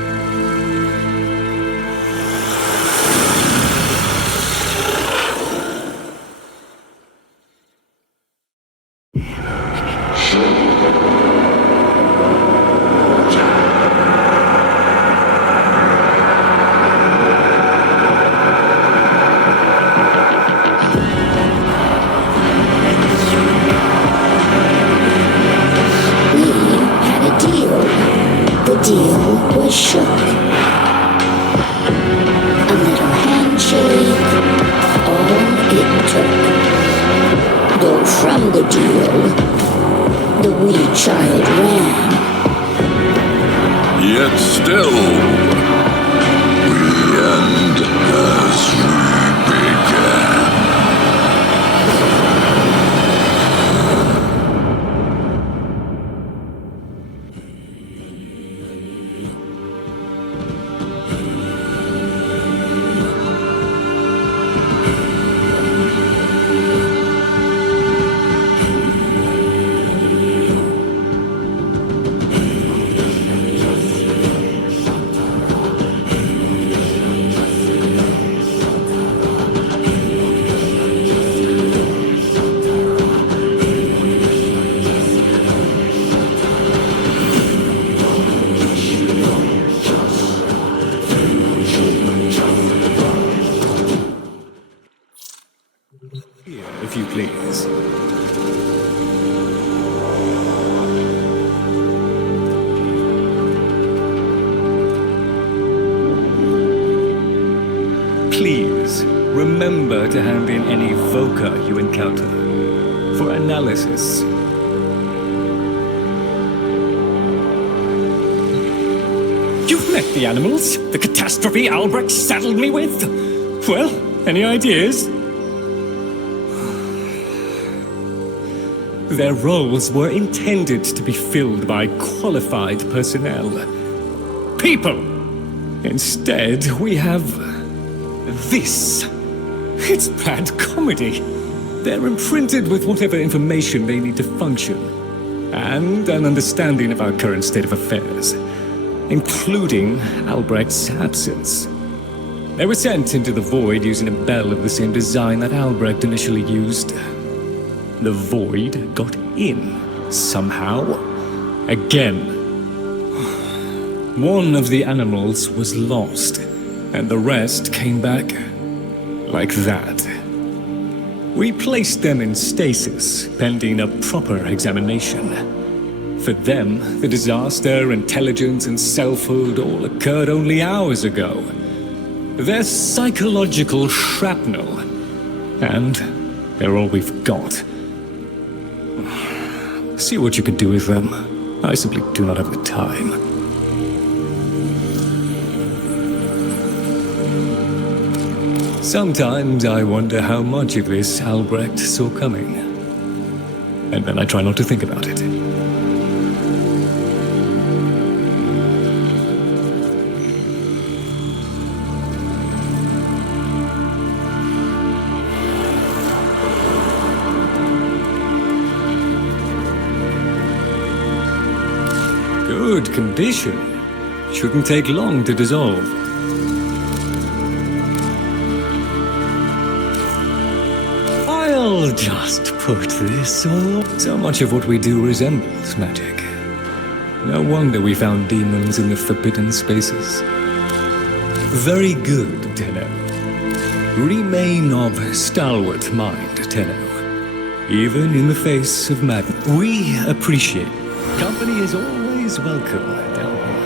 If you please. Please, remember to hand in any Voca you encounter for analysis. You've met the animals, the catastrophe Albrecht saddled me with. Well, any ideas? Their roles were intended to be filled by qualified personnel. People! Instead, we have this. It's bad comedy. They're imprinted with whatever information they need to function, and an understanding of our current state of affairs, including Albrecht's absence. They were sent into the void using a bell of the same design that Albrecht initially used. The void got in, somehow. Again. One of the animals was lost, and the rest came back like that. We placed them in stasis, pending a proper examination. For them, the disaster, intelligence, and selfhood all occurred only hours ago. They're psychological shrapnel, and They're all we've got. See what you can do with them. I simply do not have the time. Sometimes I wonder how much of this Albrecht saw coming. And then I try not to think about it. Good condition. Shouldn't take long to dissolve. I'll just put this all. So much of what we do resembles magic. No wonder we found demons in the forbidden spaces. Very good, Tenno. Remain of stalwart mind, Tenno. Even in the face of madness. We appreciate it. Company is always welcome down here.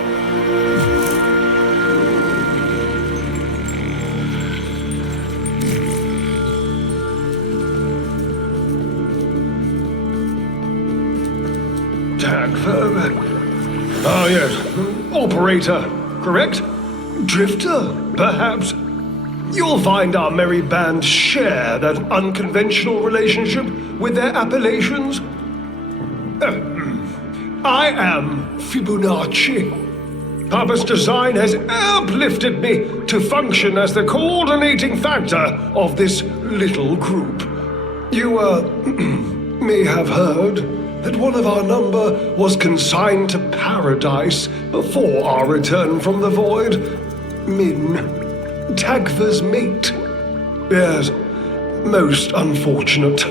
Tagfer. Ah, yes. Operator, correct? Drifter, perhaps? You'll find our merry band share that unconventional relationship with their appellations. I am Fibonacci. Papa's design has uplifted me to function as the coordinating factor of this little group. You, may have heard that one of our number was consigned to paradise before our return from the void. Min, Tagfer's mate. Yes, most unfortunate.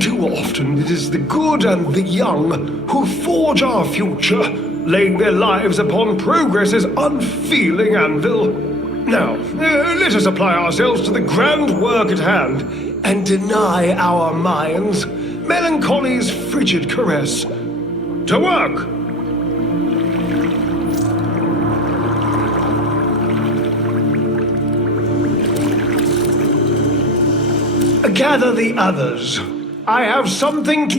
Too often it is the good and the young who forge our future, laying their lives upon progress's unfeeling anvil. Now, let us apply ourselves to the grand work at hand and deny our minds melancholy's frigid caress. To work! Gather the others. I have something to...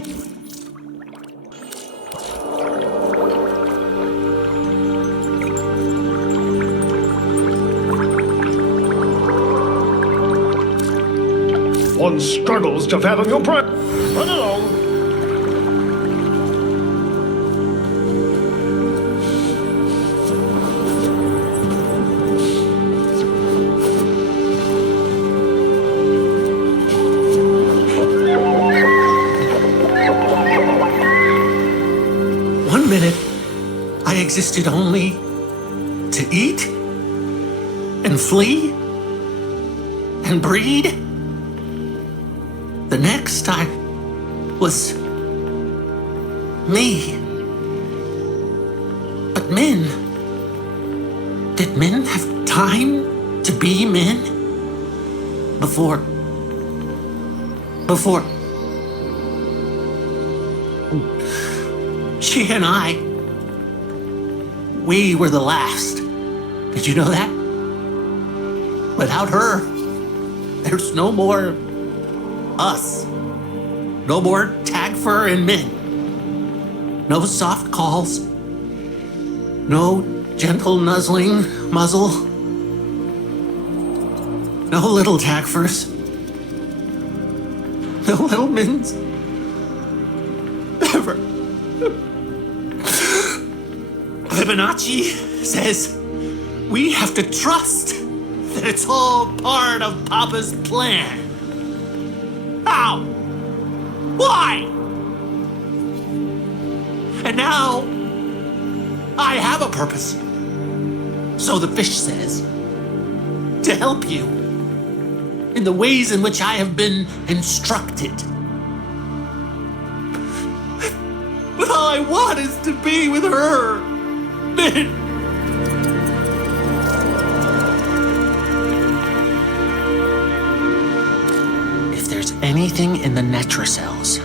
One struggles to fathom your pride. Run along. 1 minute, I existed only to eat and flee and breed. The next I was me. But men, did men have time to be men? Before she and I, we were the last. Did you know that? Without her, there's no more us. No more Tagfer and Min. No soft calls. No gentle nuzzling muzzle. No little Tagfers. No little Mins. Ever. Fibonacci says we have to trust that it's all part of Papa's plan. How? Why? And now I have a purpose. So the fish says, to help you in the ways in which I have been instructed. But all I want is to be with her. If there's anything in the Netracells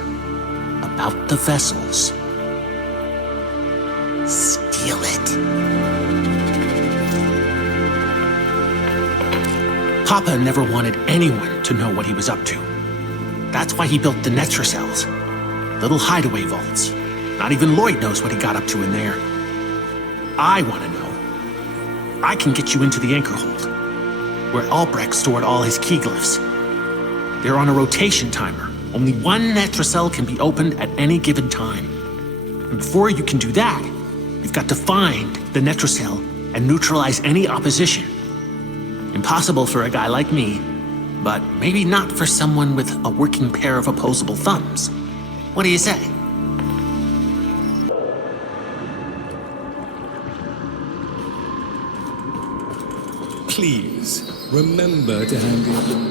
about the vessels, steal it. Papa never wanted anyone to know what he was up to. That's why he built the Netracells. Little hideaway vaults. Not even Lloyd knows what he got up to in there. I want to know. I can get you into the anchor hold, where Albrecht stored all his key glyphs. They're on a rotation timer. Only one Netracell can be opened at any given time. And before you can do that, you've got to find the Netracell and neutralize any opposition. Impossible for a guy like me, but maybe not for someone with a working pair of opposable thumbs. What do you say? Please, remember to hand in...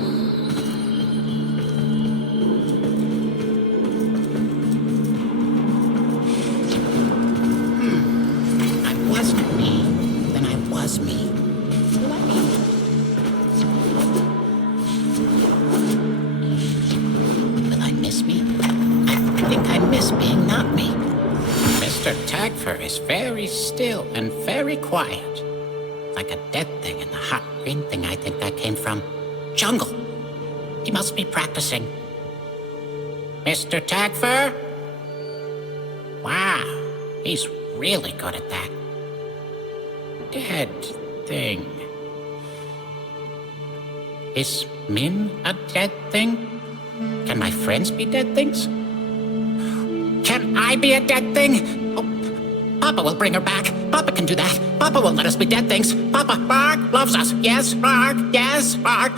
Very still and very quiet. Like a dead thing in the hot green thing I think that came from. Jungle. He must be practicing. Mr. Tagfer? Wow, he's really good at that. Dead thing. Is Min a dead thing? Can my friends be dead things? Can I be a dead thing? Papa will bring her back. Papa can do that. Papa won't let us be dead things. Papa, Mark, loves us. Yes, Mark. Yes, Mark.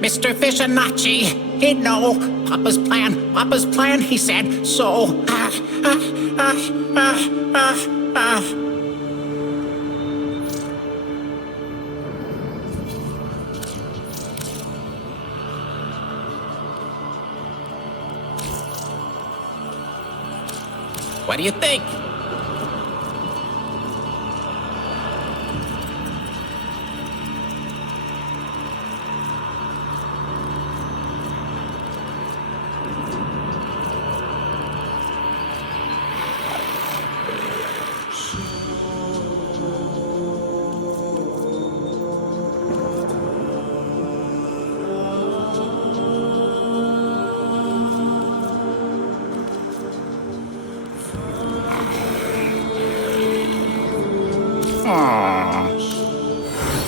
Mr. Fishanachi. He know. Papa's plan. Papa's plan, he said. So, What do you think?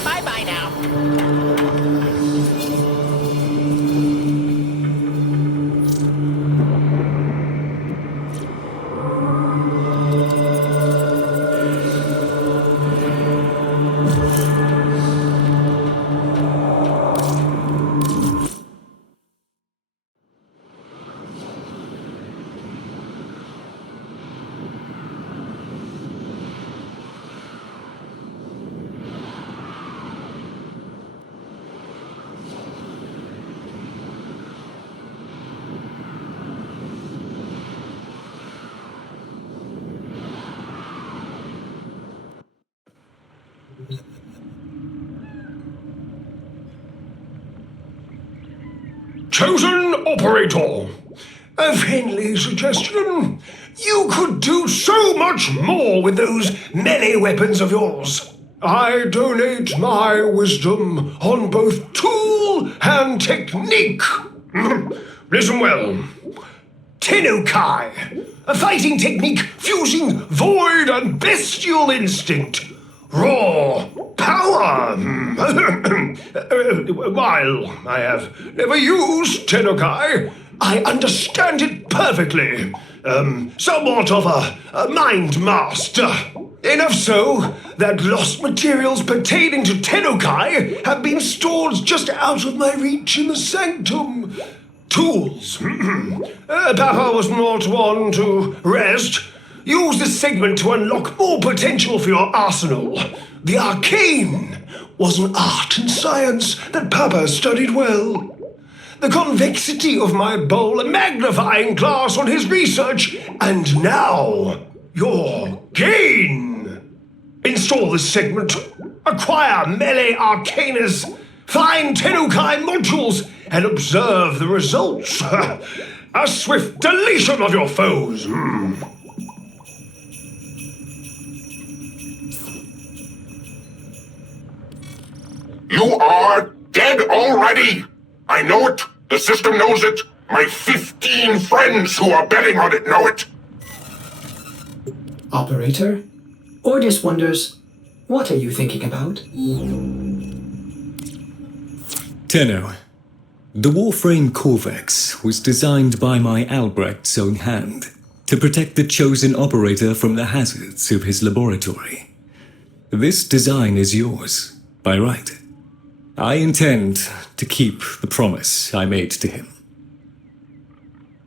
Bye-bye now. Chosen operator, a friendly suggestion. You could do so much more with those melee weapons of yours. I donate my wisdom on both tool and technique. Listen well. Tennokai, a fighting technique fusing void and bestial instinct. Raw power. While I have never used Tennokai, I understand it perfectly. Somewhat of a mind master. Enough so that lost materials pertaining to Tennokai have been stored just out of my reach in the sanctum. Tools. Papa was not one to rest. Use this segment to unlock more potential for your arsenal. The arcane was an art and science that Papa studied well. The convexity of my bowl a magnifying glass on his research, and now your gain. Install this segment, acquire melee arcanas, find Tennokai modules, and observe the results. A swift deletion of your foes. You are dead already! I know it! The system knows it! My 15 friends who are betting on it know it. Operator? Ordis wonders, what are you thinking about? Tenno, the Warframe Corvex was designed by my Albrecht's own hand to protect the chosen operator from the hazards of his laboratory. This design is yours, by right. I intend to keep the promise I made to him.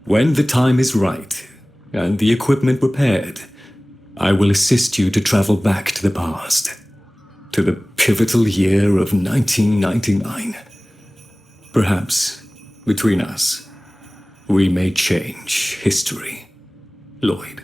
When the time is right, and the equipment prepared, I will assist you to travel back to the past, to the pivotal year of 1999. Perhaps, between us, we may change history, Lloyd.